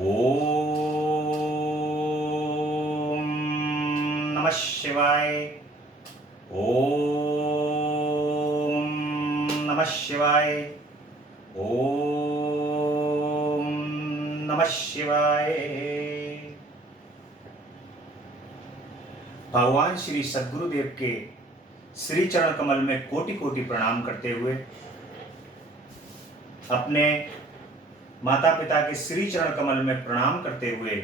ओम नमः शिवाय। ओम नमः शिवाय। ओम नमः शिवाय। भगवान श्री सद्गुरुदेव के श्री चरण कमल में कोटि कोटि प्रणाम करते हुए, अपने माता पिता के श्री चरण कमल में प्रणाम करते हुए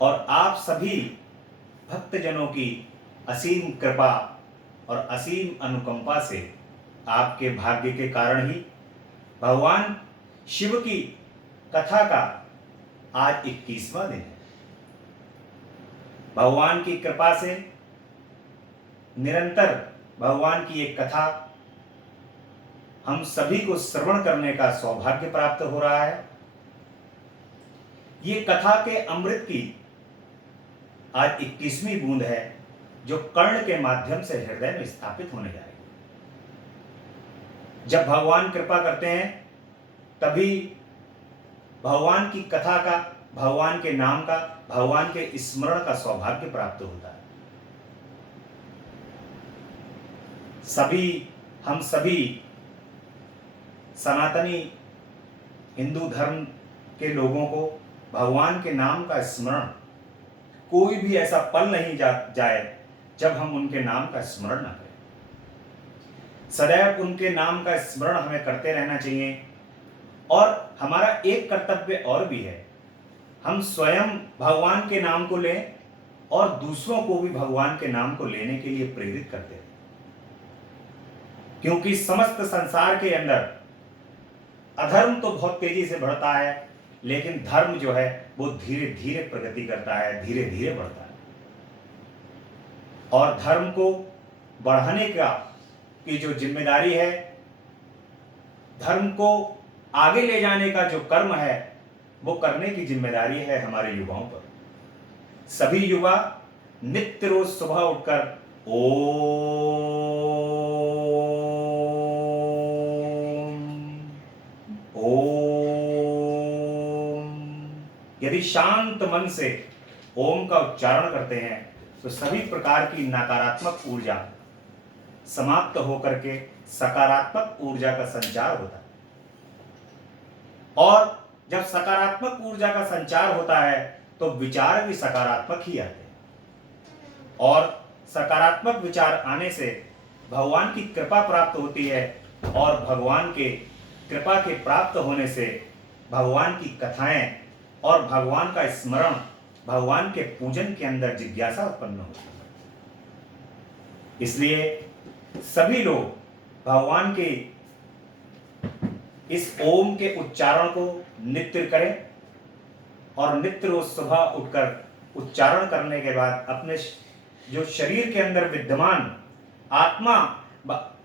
और आप सभी भक्तजनों की असीम कृपा और असीम अनुकंपा से, आपके भाग्य के कारण ही भगवान शिव की कथा का आज 21वां दिन है। भगवान की कृपा से निरंतर भगवान की एक कथा हम सभी को श्रवण करने का सौभाग्य प्राप्त हो रहा है। ये कथा के अमृत की आज 21वीं बूंद है, जो कर्ण के माध्यम से हृदय में स्थापित होने जाएगी। जब भगवान कृपा करते हैं तभी भगवान की कथा का, भगवान के नाम का, भगवान के स्मरण का सौभाग्य प्राप्त होता है। हम सभी सनातनी हिंदू धर्म के लोगों को भगवान के नाम का स्मरण, कोई भी ऐसा पल नहीं जाए जब हम उनके नाम का स्मरण न करें। सदैव उनके नाम का स्मरण हमें करते रहना चाहिए। और हमारा एक कर्तव्य और भी है, हम स्वयं भगवान के नाम को लें और दूसरों को भी भगवान के नाम को लेने के लिए प्रेरित करते हैं। क्योंकि समस्त संसार के अंदर अधर्म तो बहुत तेजी से बढ़ता है, लेकिन धर्म जो है वो धीरे धीरे प्रगति करता है, धीरे धीरे बढ़ता है। और धर्म को बढ़ाने की जो जिम्मेदारी है, धर्म को आगे ले जाने का जो कर्म है, वो करने की जिम्मेदारी है हमारे युवाओं पर। सभी युवा नित्य रोज सुबह उठकर यदि शांत मन से ओम का उच्चारण करते हैं तो सभी प्रकार की नकारात्मक ऊर्जा समाप्त होकर के सकारात्मक ऊर्जा का संचार होता है। और जब सकारात्मक ऊर्जा का संचार होता है तो विचार भी सकारात्मक ही आते हैं। और सकारात्मक विचार आने से भगवान की कृपा प्राप्त होती है, और भगवान के कृपा के प्राप्त होने से भगवान की कथाएं और भगवान का स्मरण, भगवान के पूजन के अंदर जिज्ञासा उत्पन्न होती है। इसलिए सभी लोग भगवान के इस ओम के उच्चारण को नित्य करें, और नित्य रोज सुबह उठकर उच्चारण करने के बाद अपने जो शरीर के अंदर विद्यमान आत्मा,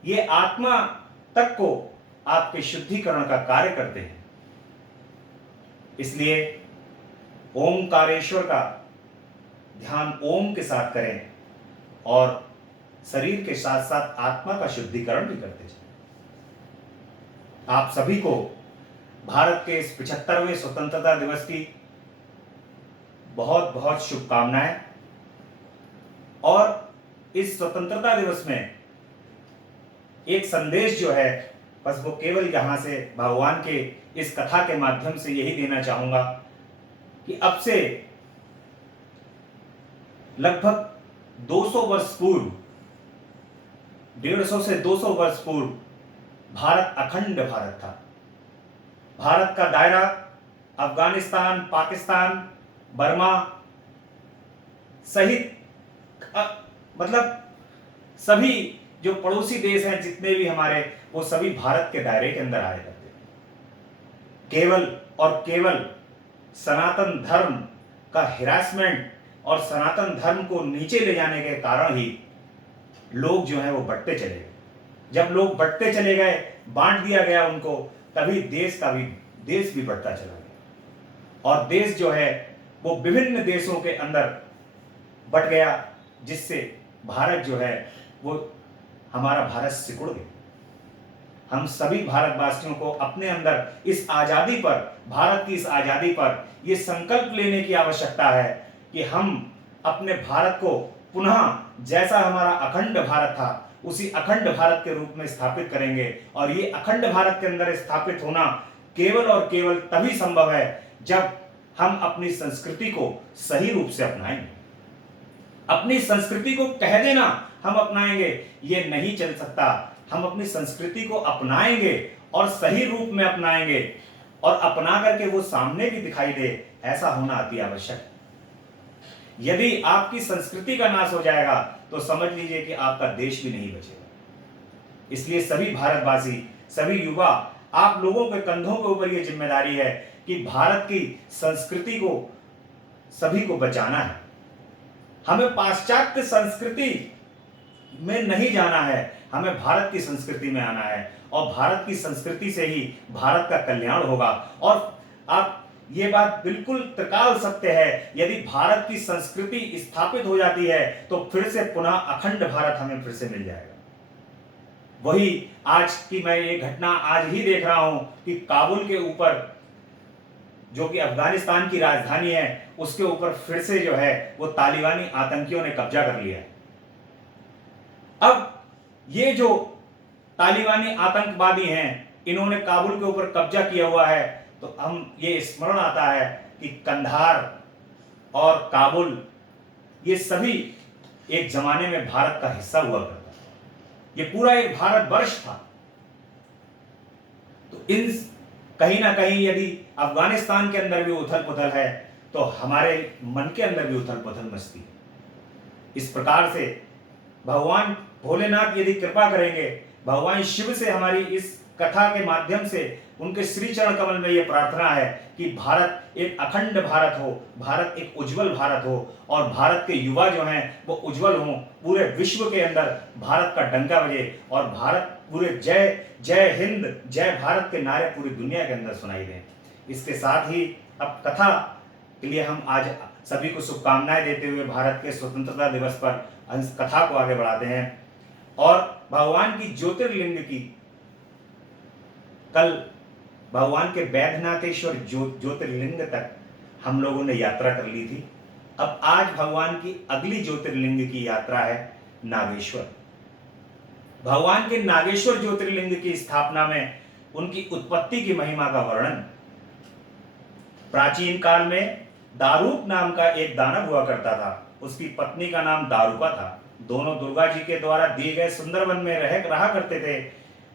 ये आत्मा तक को आपके शुद्धिकरण का कार्य करते हैं। इसलिए ओमकारेश्वर का ध्यान ओम के साथ करें और शरीर के साथ साथ आत्मा का शुद्धिकरण भी करते चलें। आप सभी को भारत के इस 75वें स्वतंत्रता दिवस की बहुत बहुत शुभकामनाएं। और इस स्वतंत्रता दिवस में एक संदेश जो है, बस वो केवल यहां से भगवान के इस कथा के माध्यम से यही देना चाहूंगा कि अब से लगभग 200 वर्ष पूर्व, 150 से 200 वर्ष पूर्व भारत अखंड भारत था। भारत का दायरा अफगानिस्तान, पाकिस्तान, बर्मा सहित मतलब सभी जो पड़ोसी देश हैं, जितने भी हमारे, वो सभी भारत के दायरे के अंदर आए करते थे। केवल और केवल सनातन धर्म का हिरासमेंट और सनातन धर्म को नीचे ले जाने के कारण ही लोग जो हैं वो बढ़ते चले गए। जब लोग बढ़ते चले गए, बांट दिया गया उनको, तभी देश भी बढ़ता चला गया। और देश जो है वो विभिन्न देशों के अंदर बट गया, जिससे भारत जो है वो हमारा भारत सिकुड़ गया। हम सभी भारतवासियों को अपने अंदर इस आजादी पर, भारत की इस आजादी पर यह संकल्प लेने की आवश्यकता है कि हम अपने भारत को पुनः जैसा हमारा अखंड भारत था उसी अखंड भारत के रूप में स्थापित करेंगे। और ये अखंड भारत के अंदर स्थापित होना केवल और केवल तभी संभव है जब हम अपनी संस्कृति को सही रूप से अपनाएंगे। अपनी संस्कृति को कह देना हम अपनाएंगे ये नहीं चल सकता। हम अपनी संस्कृति को अपनाएंगे और सही रूप में अपनाएंगे और अपना करके वो सामने भी दिखाई दे, ऐसा होना अति आवश्यक है। यदि आपकी संस्कृति का नाश हो जाएगा तो समझ लीजिए कि आपका देश भी नहीं बचेगा। इसलिए सभी भारतवासी, सभी युवा, आप लोगों के कंधों के ऊपर यह जिम्मेदारी है कि भारत की संस्कृति को सभी को बचाना है। हमें पाश्चात्य संस्कृति में नहीं जाना है, हमें भारत की संस्कृति में आना है और भारत की संस्कृति से ही भारत का कल्याण होगा। और आप ये बात बिल्कुल त्रिकाल सत्य है, यदि भारत की संस्कृति स्थापित हो जाती है तो फिर से पुनः अखंड भारत हमें फिर से मिल जाएगा। वही आज की मैं ये घटना आज ही देख रहा हूं कि काबुल के ऊपर, जो कि अफगानिस्तान की राजधानी है, उसके ऊपर फिर से जो है वो तालिबानी आतंकियों ने कब्जा कर लिया है। अब ये जो तालिबानी आतंकवादी हैं, इन्होंने काबुल के ऊपर कब्जा किया हुआ है, तो हम ये स्मरण आता है कि कंधार और काबुल ये सभी एक जमाने में भारत का हिस्सा हुआ करता था। ये पूरा एक भारतवर्ष था। तो इन कहीं ना कहीं यदि अफगानिस्तान के अंदर भी उथल पुथल है तो हमारे मन के अंदर भी उथल पुथल मचती है। इस प्रकार से भगवान भोलेनाथ यदि कृपा करेंगे, भगवान शिव से हमारी इस कथा के माध्यम से उनके श्री चरण कमल में यह प्रार्थना है कि भारत एक अखंड भारत हो, भारत एक उज्जवल भारत हो और भारत के युवा जो हैं वो उज्जवल हों, पूरे विश्व के अंदर भारत का डंका बजे और भारत पूरे जय जय हिंद जय भारत के नारे पूरी दुनिया के अंदर सुनाई दें। इसके साथ ही अब कथा के लिए हम आज सभी को शुभकामनाएं देते हुए भारत के स्वतंत्रता दिवस पर इस कथा को आगे बढ़ाते हैं और भगवान की ज्योतिर्लिंग की, कल भगवान के वैद्यनाथेश्वर ज्योतिर्लिंग तक हम लोगों ने यात्रा कर ली थी। अब आज भगवान की अगली ज्योतिर्लिंग की यात्रा है नागेश्वर। भगवान के नागेश्वर ज्योतिर्लिंग की स्थापना में उनकी उत्पत्ति की महिमा का वर्णन। प्राचीन काल में दारूक नाम का एक दानव हुआ करता था, उसकी पत्नी का नाम दारूका था। दोनों दुर्गा जी के द्वारा दिए गए सुंदर वन में रहा करते थे।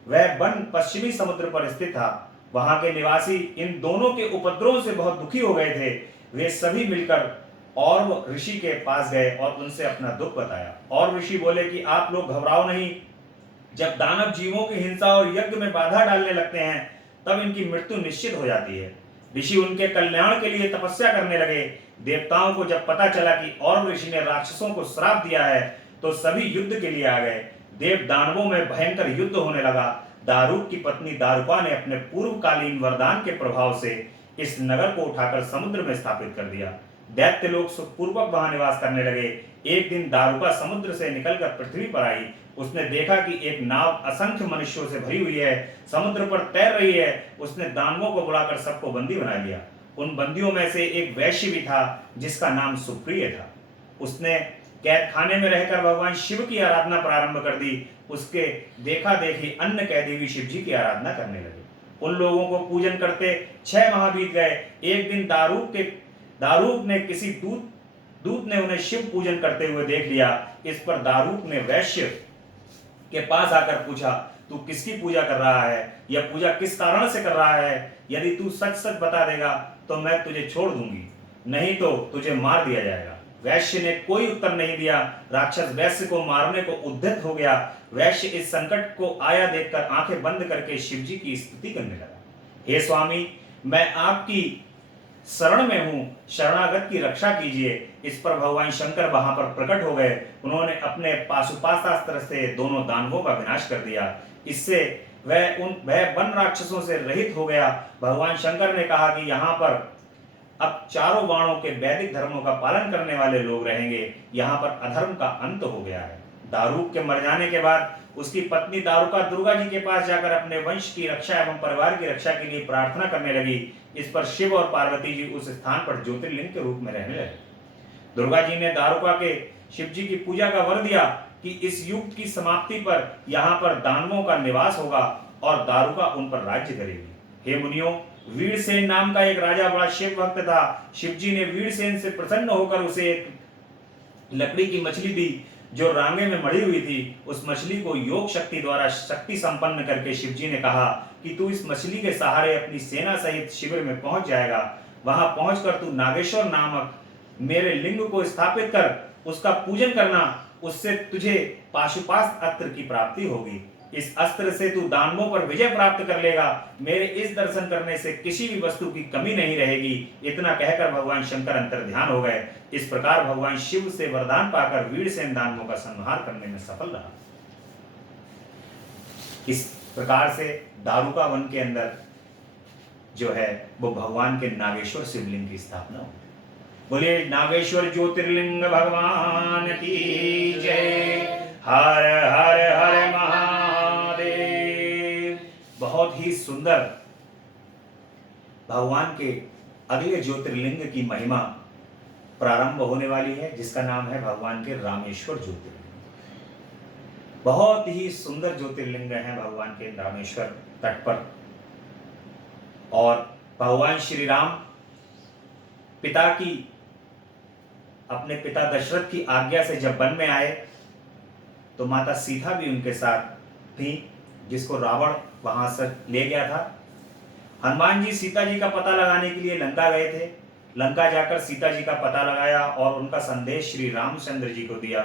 वह वन पश्चिमी समुद्र पर स्थित था। वहां के निवासी इन दोनों के उपद्रवों से बहुत दुखी हो गए थे। वे सभी मिलकर और ऋषि के पास गए और उनसे अपना दुख बताया। और ऋषि बोले कि आप लोग घबराओ नहीं, जब दानव जीवों की हिंसा और यज्ञ में बाधा डालने लगते हैं तब इनकी मृत्यु निश्चित हो जाती है। ऋषि उनके कल्याण के लिए तपस्या करने लगे। देवताओं को जब पता चला कि और ऋषि ने राक्षसों को श्राप दिया है तो सभी युद्ध के लिए आ गए। देव दानवों में भयंकर युद्ध होने लगा। दारूक की पत्नी दारूका ने अपने पूर्वकालीन वरदान के प्रभाव से इस नगर को उठाकर समुद्र में स्थापित कर दिया। दैत्य लोग सुखपूर्वक वहां निवास करने लगे। एक दिन दारूका समुद्र से निकलकर पृथ्वी पर आई। उसने देखा कि एक नाव असंख्य मनुष्यों से भरी हुई है, समुद्र पर तैर रही है। उसने दानवों को बुलाकर सबको बंदी बना लिया। उन बंदियों में से एक वैश्य भी था जिसका नाम सुप्रिय था। उसने कैद खाने में रहकर भगवान शिव की आराधना प्रारंभ कर दी। उसके देखा देखी अन्य कैदी भी शिव जी की आराधना करने लगे। उन लोगों को पूजन करते 6 माह बीत गए। एक दिन दारूक ने किसी दूत ने उन्हें शिव पूजन करते हुए देख लिया। इस पर दारूक ने वैश्य के पास आकर पूछा, तू किसकी पूजा कर रहा है? यह पूजा किस कारण से कर रहा है? यदि तू सच सच बता देगा तो मैं तुझे छोड़ दूंगी, नहीं तो तुझे मार दिया जाएगा। वैश्य ने कोई उत्तर नहीं दिया। राक्षस वैश्य को मारने को उद्यत हो गया। वैश्य इस संकट को आया देखकर आंखें बंद करके शिव जी की स्तुति करने लगा। हे स्वामी, मैं आपकी शरण में हूं, शरणागत की रक्षा कीजिए। इस पर भगवान शंकर वहां पर प्रकट हो गए। उन्होंने अपने पाशुपातास्त्र से दोनों दानवों का विनाश कर दिया। इससे वह वन राक्षसों से रहित हो गया। भगवान शंकर ने कहा कि यहाँ पर अब चारों वर्णों के वैदिक धर्मों का पालन करने वाले लोग रहेंगे। यहाँ पर अधर्म का अंत हो गया है। दारूक के मर जाने के बाद उसकी पत्नी दारुका दुर्गा जी के पास जाकर अपने वंश की रक्षा एवं परिवार की रक्षा के लिए प्रार्थना करने लगी। इस पर शिव और पार्वती जी उस स्थान पर ज्योतिर्लिंग के रूप में रहने लगे। दुर्गा जी ने दारुका के शिव जी की पूजा का वर दिया कि इस युग की समाप्ति पर यहाँ पर दानवों का निवास होगा और दारुका उन पर राज्य करेगी। हे मुनियों, वीरसेन नाम का एक राजा बड़ा शिव भक्त था। शिव जी ने वीरसेन से प्रसन्न होकर उसे एक लकड़ी की मछली दी जो रांगे में मड़ी हुई थी। उस मछली को योग शक्ति द्वारा शक्ति संपन्न करके शिव जी ने कहा कि तू इस मछली के सहारे अपनी सेना सहित शिविर में पहुंच जाएगा। वहां पहुंचकर तू नागेश्वर नामक मेरे लिंग को स्थापित कर उसका पूजन करना, उससे तुझे पाशुपात अस्त्र की प्राप्ति होगी। इस अस्त्र से तू दानवों पर विजय प्राप्त कर लेगा। मेरे इस दर्शन करने से किसी भी वस्तु की कमी नहीं रहेगी। इतना कहकर भगवान शंकर अंतर्ध्यान हो गए। इस प्रकार भगवान शिव से वरदान पाकर वीरसेन दानवों का संहार करने में सफल रहा। इस प्रकार से दारुका वन के अंदर जो है वो भगवान के नागेश्वर शिवलिंग की स्थापना हुई। बोलिए नागेश्वर ज्योतिर्लिंग भगवान की जय। हर हर हर महादेव। बहुत ही सुंदर भगवान के अगले ज्योतिर्लिंग की महिमा प्रारंभ होने वाली है, जिसका नाम है भगवान के रामेश्वर ज्योतिर्लिंग। बहुत ही सुंदर ज्योतिर्लिंग है भगवान के रामेश्वर तट पर। और भगवान श्री राम पिता की अपने पिता दशरथ की आज्ञा से जब वन में आए तो माता सीता भी उनके साथ थी, जिसको रावण वहां से ले गया था। हनुमान जी सीता जी का पता लगाने के लिए लंका गए थे। लंका जाकर सीता जी का पता लगाया और उनका संदेश श्री रामचंद्र जी को दिया।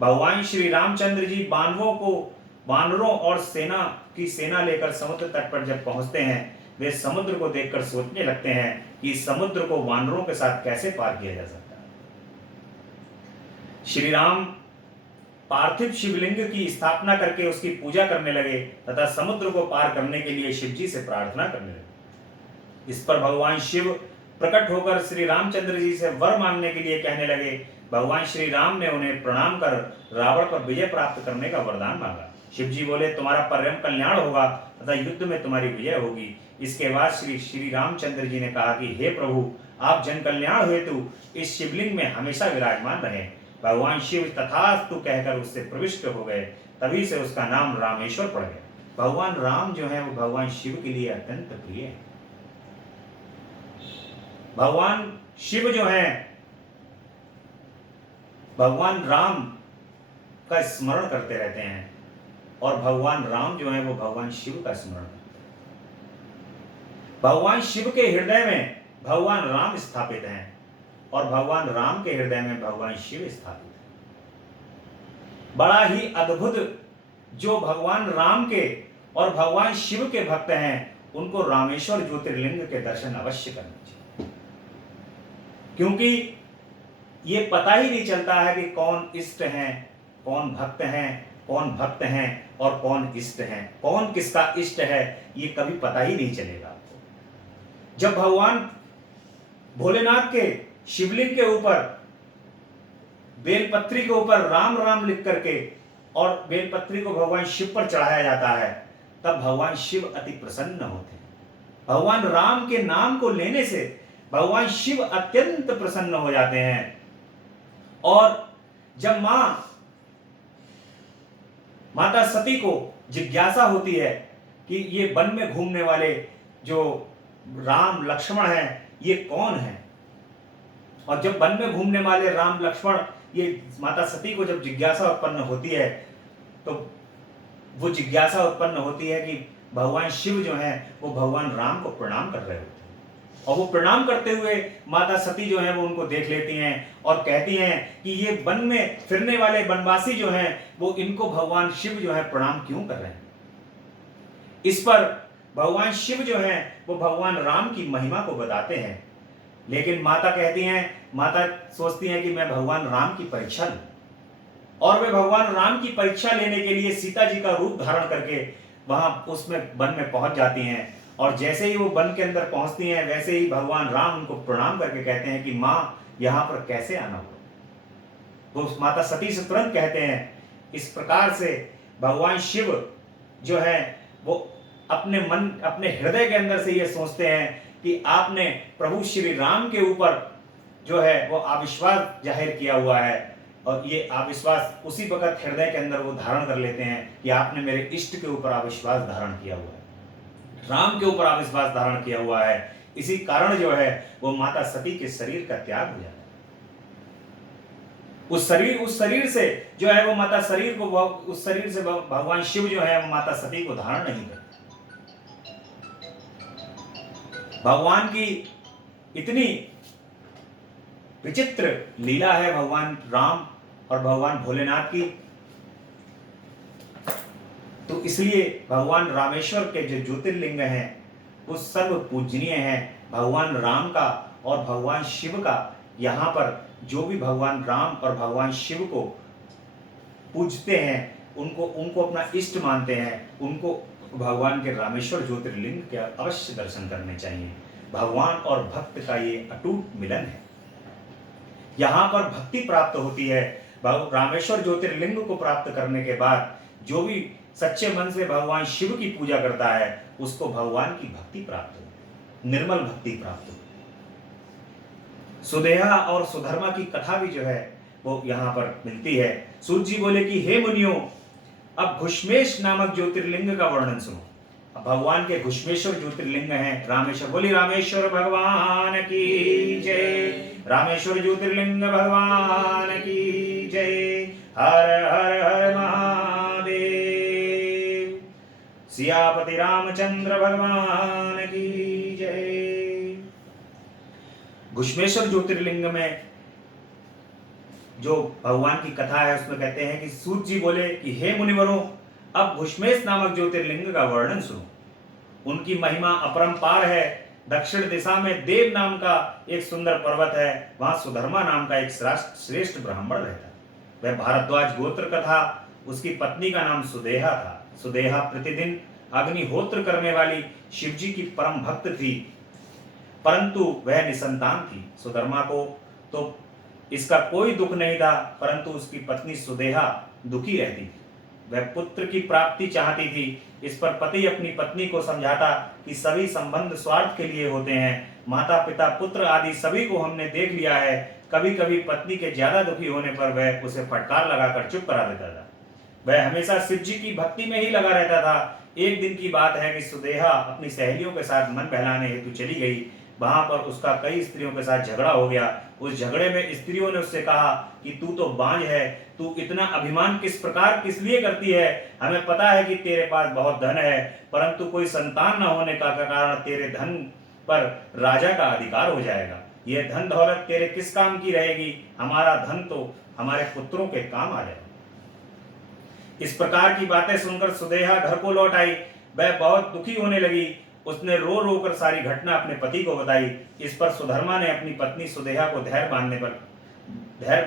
भगवान श्री रामचंद्र जी वानरों और सेना लेकर समुद्र तट पर जब पहुंचते हैं, वे समुद्र को देखकर सोचने लगते हैं कि समुद्र को वानरों के साथ कैसे पार किया जा सकता है। श्री राम पार्थिव शिवलिंग की स्थापना करके उसकी पूजा करने लगे तथा समुद्र को पार करने के लिए शिव जी से प्रार्थना करने लगे। इस पर भगवान शिव प्रकट होकर श्री रामचंद्र जी से वर मांगने के लिए कहने लगे। भगवान श्री राम ने उन्हें प्रणाम कर रावण पर विजय प्राप्त करने का वरदान मांगा। शिव जी बोले तुम्हारा परम कल्याण होगा तथा युद्ध में तुम्हारी विजय होगी। इसके बाद श्री रामचंद्र जी ने कहा कि हे प्रभु, आप जन कल्याण हेतु इस शिवलिंग में हमेशा विराजमान रहे। भगवान शिव तथास्तु कहकर उससे प्रविष्ट हो गए। तभी से उसका नाम रामेश्वर पड़ गया। भगवान राम जो है वो भगवान शिव के लिए अत्यंत प्रिय है। भगवान शिव जो है भगवान राम का स्मरण करते रहते हैं और भगवान राम जो है वो भगवान शिव का स्मरण करते हैं। भगवान शिव के हृदय में भगवान राम स्थापित हैं और भगवान राम के हृदय में भगवान शिव स्थापित है। बड़ा ही अद्भुत जो भगवान राम के और भगवान शिव के भक्त हैं, उनको रामेश्वर ज्योतिर्लिंग के दर्शन अवश्य करने चाहिए, क्योंकि ये पता ही नहीं चलता है कि कौन इष्ट हैं, कौन भक्त हैं और कौन इष्ट हैं, कौन किसका इष्ट है, ये कभी पता ही नहीं चलेगा आपको। जब भगवान भोलेनाथ के शिवलिंग के ऊपर बेलपत्री के ऊपर राम राम लिख करके और बेलपत्री को भगवान शिव पर चढ़ाया जाता है, तब भगवान शिव अति प्रसन्न होते हैं। भगवान राम के नाम को लेने से भगवान शिव अत्यंत प्रसन्न हो जाते हैं। और जब माता सती को जिज्ञासा होती है कि ये वन में घूमने वाले जो राम लक्ष्मण हैं ये कौन हैं, और जब वन में घूमने वाले राम लक्ष्मण, ये माता सती को जब जिज्ञासा उत्पन्न होती है तो वो जिज्ञासा उत्पन्न होती है कि भगवान शिव जो हैं वो भगवान राम को प्रणाम कर रहे होते हैं, और वो प्रणाम करते हुए माता सती जो है वो उनको देख लेती हैं और कहती हैं कि ये वन में फिरने वाले वनवासी जो हैं वो इनको भगवान शिव जो है प्रणाम क्यों कर रहे हैं। इस पर भगवान शिव जो हैं वो भगवान राम की महिमा को बताते हैं, लेकिन माता कहती हैं, माता सोचती हैं कि मैं भगवान राम की परीक्षा लूं, और वे भगवान राम की परीक्षा लेने के लिए सीता जी का रूप धारण करके वहां उसमें वन में पहुंच जाती हैं। और जैसे ही वो वन के अंदर पहुंचती हैं वैसे ही भगवान राम उनको प्रणाम करके कहते हैं कि माँ यहाँ पर कैसे आना हुआ। तो उस माता सती से तुरंत कहते हैं इस प्रकार से भगवान शिव जो है वो अपने मन, अपने हृदय के अंदर से ये सोचते हैं कि आपने प्रभु श्री राम के ऊपर जो है वो अविश्वास जाहिर किया हुआ है, और ये अविश्वास उसी वक्त हृदय के अंदर वो धारण कर लेते हैं कि आपने मेरे इष्ट के ऊपर अविश्वास धारण किया हुआ है, राम के ऊपर अविश्वास धारण किया हुआ है। इसी कारण जो है वो माता सती के शरीर का त्याग हो जाता है। उस शरीर से जो है वो माता शरीर को, उस शरीर से भगवान शिव जो है वो माता सती को धारण नहीं करते। भगवान की इतनी विचित्र लीला है भगवान राम और भगवान भोलेनाथ की, तो इसलिए भगवान रामेश्वर के जो ज्योतिर्लिंग हैं वो सर्व पूजनीय हैं। भगवान राम का और भगवान शिव का, यहाँ पर जो भी भगवान राम और भगवान शिव को पूजते हैं, उनको अपना इष्ट मानते हैं, उनको भगवान के रामेश्वर ज्योतिर्लिंग के अवश्य दर्शन करने चाहिए। भगवान और भक्त का ये अटूट मिलन है। यहाँ पर भक्ति प्राप्त होती है। रामेश्वर ज्योतिर्लिंग को प्राप्त करने के बाद जो भी सच्चे मन से भगवान शिव की पूजा करता है उसको भगवान की भक्ति प्राप्त हो, निर्मल भक्ति प्राप्त हो। सुदेहा और सुधर्मा की कथा भी जो है वो यहाँ पर मिलती है। सूत जी बोले कि हे मुनियों, अब घुश्मेश नामक ज्योतिर्लिंग का वर्णन सुनो। अब भगवान के घुश्मेश्वर ज्योतिर्लिंग हैं रामेश्वर। बोली रामेश्वर भगवान की जय, रामेश्वर ज्योतिर्लिंग भगवान की जय। हर हर हर महादेव, सियापति रामचंद्र भगवान की जय। घुश्मेश्वर ज्योतिर्लिंग में जो भगवान की कथा है उसमें कहते हैं कि सूत जी बोले कि हे मुनिवरों, अब घुश्मेश नामक ज्योतिर्लिंग का वर्णन सुनो। उनकी महिमा अपरंपार है। दक्षिण दिशा में देव नाम का एक सुंदर पर्वत है, वहां सुधर्मा नाम का एक श्रेष्ठ ब्राह्मण रहता। वह भारद्वाज गोत्र का था। उसकी पत्नी का नाम सुदेहा था। सुदेहा प्रतिदिन अग्निहोत्र करने वाली शिवजी की परम भक्त थी, परंतु वह निसंतान थी। सुधर्मा को तो इसका कोई दुख नहीं था, परंतु उसकी पत्नी सुदेहा दुखी रहती थी। वह पुत्र की प्राप्ति चाहती थी। इस पर पति अपनी पत्नी को समझाता कि सभी संबंध स्वार्थ के लिए होते हैं। माता पिता पुत्र आदि सभी को हमने देख लिया है। कभी कभी पत्नी के ज्यादा दुखी होने पर वह उसे फटकार लगाकर चुप करा देता था। वह हमेशा शिव जी की भक्ति में ही लगा रहता था। एक दिन की बात है कि सुदेहा अपनी सहेलियों के साथ मन बहलाने हेतु चली गई। वहां पर उसका कई स्त्रियों के साथ झगड़ा हो गया। उस झगड़े में स्त्रियों ने उससे कहा कि तू तो बांझ है, तू इतना अभिमान किस लिए करती है? हमें पता है कि तेरे पास बहुत धन है, परंतु कोई संतान न होने का कारण तेरे धन पर राजा का अधिकार हो जाएगा। यह धन दौलत तेरे किस काम की रहेगी? हमारा धन तो हमारे पुत्रों के काम आ जाएगा। इस प्रकार की बातें सुनकर सुदेहा घर को लौट आई। वह बहुत दुखी होने लगी। उसने रो रो कर सारी घटना अपने पति को बताई। इस पर सुधर्मा ने अपनी पत्नी सुदेहा को धैर्य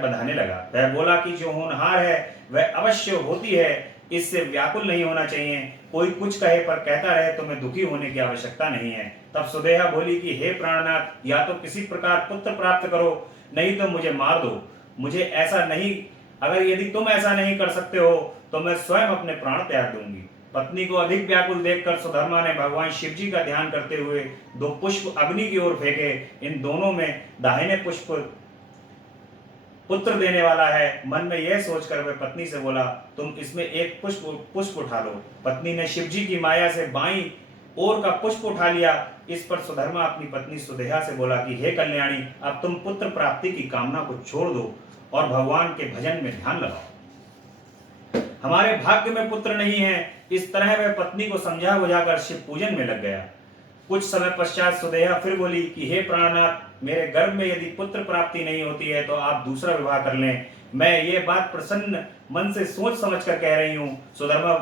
बंधाने लगा। वह बोला कि जो होनहार है वह अवश्य होती है, इससे व्याकुल नहीं होना चाहिए। कोई कुछ कहे पर कहता रहे तो मैं दुखी होने की आवश्यकता नहीं है। तब सुदेहा बोली कि हे प्राणनाथ, या तो किसी प्रकार पुत्र प्राप्त करो, नहीं तो मुझे मार दो। मुझे ऐसा नहीं, अगर यदि तुम ऐसा नहीं कर सकते हो तो मैं स्वयं अपने प्राण त्याग दूंगी। पत्नी को अधिक व्याकुल देखकर सुधर्मा ने भगवान शिवजी का ध्यान करते हुए 2 पुष्प अग्नि की ओर फेंके। इन दोनों में दाहिने पुष्प पुत्र देने वाला है। मन में यह सोचकर वह पत्नी से बोला, तुम इसमें एक पुष्प उठा लो। पत्नी ने शिवजी की माया से बाईं ओर का पुष्प उठा लिया। इस पर सुधर्मा अपनी पत्नी सुदेहा से बोला कि हे कल्याणी, अब तुम पुत्र प्राप्ति की कामना को छोड़ दो और भगवान के भजन में ध्यान लगाओ। हमारे भाग्य में पुत्र नहीं है। इस तरह वह पत्नी को समझा बुझाकर शिव पूजन में लग गया। कुछ समय पश्चात सुदेहा फिर बोली कि हे प्राणनाथ, मेरे गर्भ में यदि पुत्र प्राप्ति नहीं होती है तो आप दूसरा विवाह कर लें। मैं ये बात प्रसन्न मन से सोच समझ कर कह रही हूँ। सुधर्मा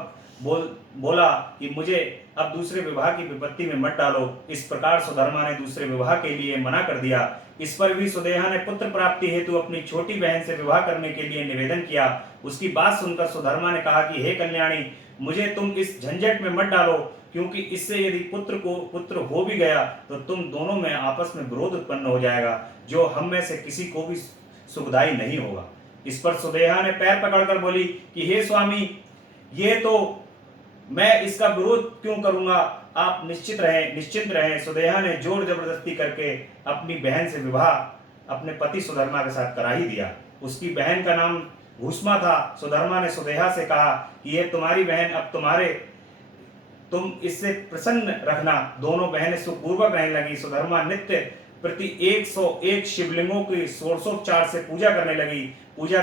बोला कि मुझे अब दूसरे विवाह की विपत्ति में मत डालो। इस प्रकार सुधर्मा ने दूसरे विवाह के लिए मना कर दिया। इस पर भी सुदेहा ने पुत्र प्राप्ति हेतु अपनी छोटी बहन से विवाह करने के लिए निवेदन किया। उसकी बात सुनकर सुधर्मा ने कहा कि हे कल्याणी, मुझे तुम इस झंझट में मत डालो, क्योंकि इससे यदि पुत्र हो भी गया तो तुम दोनों में आपस में विरोध उत्पन्न हो जाएगा, जो हम में से किसी को भी सुखदायी नहीं होगा। इस पर सुदेहा ने पैर पकड़कर बोली कि हे स्वामी, ये तो मैं इसका विरोध क्यों करूंगा, आप निश्चिंत रहें। सुदेहा ने जोर जबरदस्ती करके अपनी बहन से विवाह अपने पति सुधर्मा के साथ करा ही दिया। उसकी बहन का नाम भूष्मा था। सुधर्मा ने सुदेहा से कहा कि यह तुम्हारी बहन, अब तुम इससे प्रसन्न रखना। दोनों बहनें सुखपूर्वक रहने लगी। सुधर्मा नित्य प्रति 101 शिवलिंगों की षोडशोपचार से पूजा करने लगी। पूजा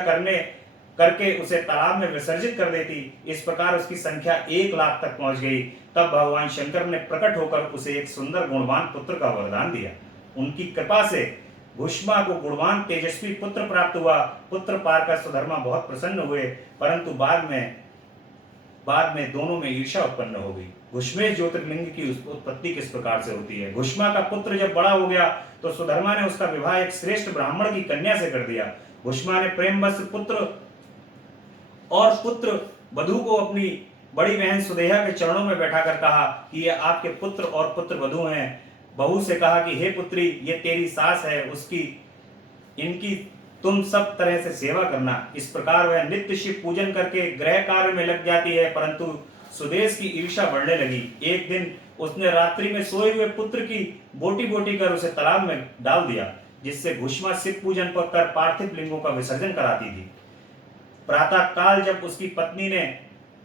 करके उसे तालाब में विसर्जित कर देती। इस प्रकार उसकी संख्या 1 लाख तक पहुंच गई। तब भगवान शंकर ने प्रकट होकर उसे एक सुंदर गुणवान पुत्र का वरदान दिया। उनकी कृपा से भूष्मा को गुणवान तेजस्वी पुत्र प्राप्त हुआ। पुत्र पाकर सुधर्मा बहुत प्रसन्न हुए, परंतु बाद में दोनों में ईर्ष्या उत्पन्न हो गई। घुश्मेश ज्योतिर्लिंग की उत्पत्ति किस प्रकार से होती है। घुश्मा का पुत्र जब बड़ा हो गया तो सुधर्मा ने उसका विवाह एक श्रेष्ठ ब्राह्मण की कन्या से कर दिया। घुश्मा ने प्रेमवश पुत्र वधू को अपनी बड़ी बहन सुदेहा के चरणों में बैठाकर कहा कि ये आपके पुत्र और पुत्र वधू हैं। बहू से कहा कि हे पुत्री, ये तेरी सास है, इनकी तुम सब तरह से सेवा करना। इस प्रकार वह नित्य शिव पूजन करके गृह कार्य में लग जाती है, परंतु सुदेश की ईर्ष्या बढ़ने लगी। एक दिन उसने रात्रि में सोए हुए पुत्र की बोटी बोटी कर उसे तालाब में डाल दिया, जिससे घुश्मा शिव पूजन कर पार्थिव लिंगों का विसर्जन कराती थी। प्रातः काल जब उसकी पत्नी ने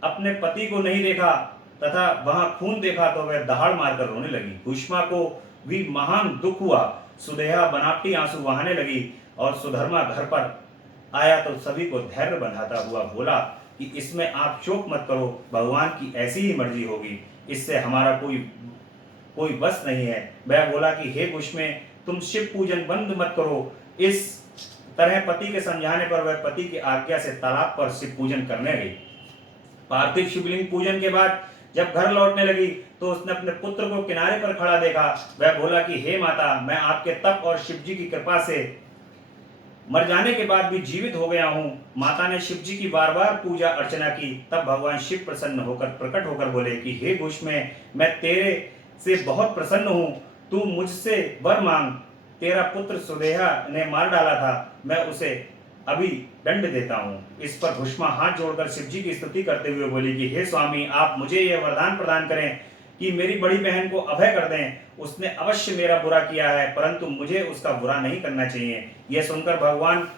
अपने पति को नहीं देखा तथा वहां खून देखा तो वह दहाड़ मारकर रोने लगी। घुश्मा को भी महान दुख हुआ। सुदेहा बनावटी आंसू बहाने लगी और सुधर्मा घर पर आया तो सभी को धैर्य बंधाता हुआ बोला कि इसमें आप शोक मत करो, भगवान की ऐसी ही मर्जी होगी, इससे हमारा कोई बस नहीं है। वह बोला कि हे घुश्मे, तुम शिव पूजन बंद मत करो। इस तरह पति के समझाने पर वह पति की आज्ञा से तालाब पर शिव पूजन करने गई। पार्थिव शिवलिंग पूजन के बाद जब घर लौटने लगी तो उसने अपने पुत्र को किनारे पर खड़ा देखा। वह बोला कि हे माता, मैं आपके तप और शिव जी की कृपा से मर जाने के बाद भी जीवित हो गया हूँ। माता ने शिव जी की बार बार पूजा अर्चना की। तब भगवान शिव प्रसन्न होकर प्रकट होकर बोले कि हे घुश्मे, मैं तेरे से बहुत प्रसन्न हूँ, तू मुझसे वर मांग। तेरा पुत्र सुदेहा ने मार डाला था, मैं उसे अभी दंड देता हूँ। इस पर घुश्मा हाथ जोड़कर शिव जी की स्तुति करते हुए बोली कि हे स्वामी, आप मुझे यह वरदान प्रदान करें कि मेरी बड़ी बहन को अभय कर दें। उसने अवश्य मेरा बुरा किया है, परंतु मुझे उसका बुरा नहीं करना चाहिए। यह सुनकर भगवान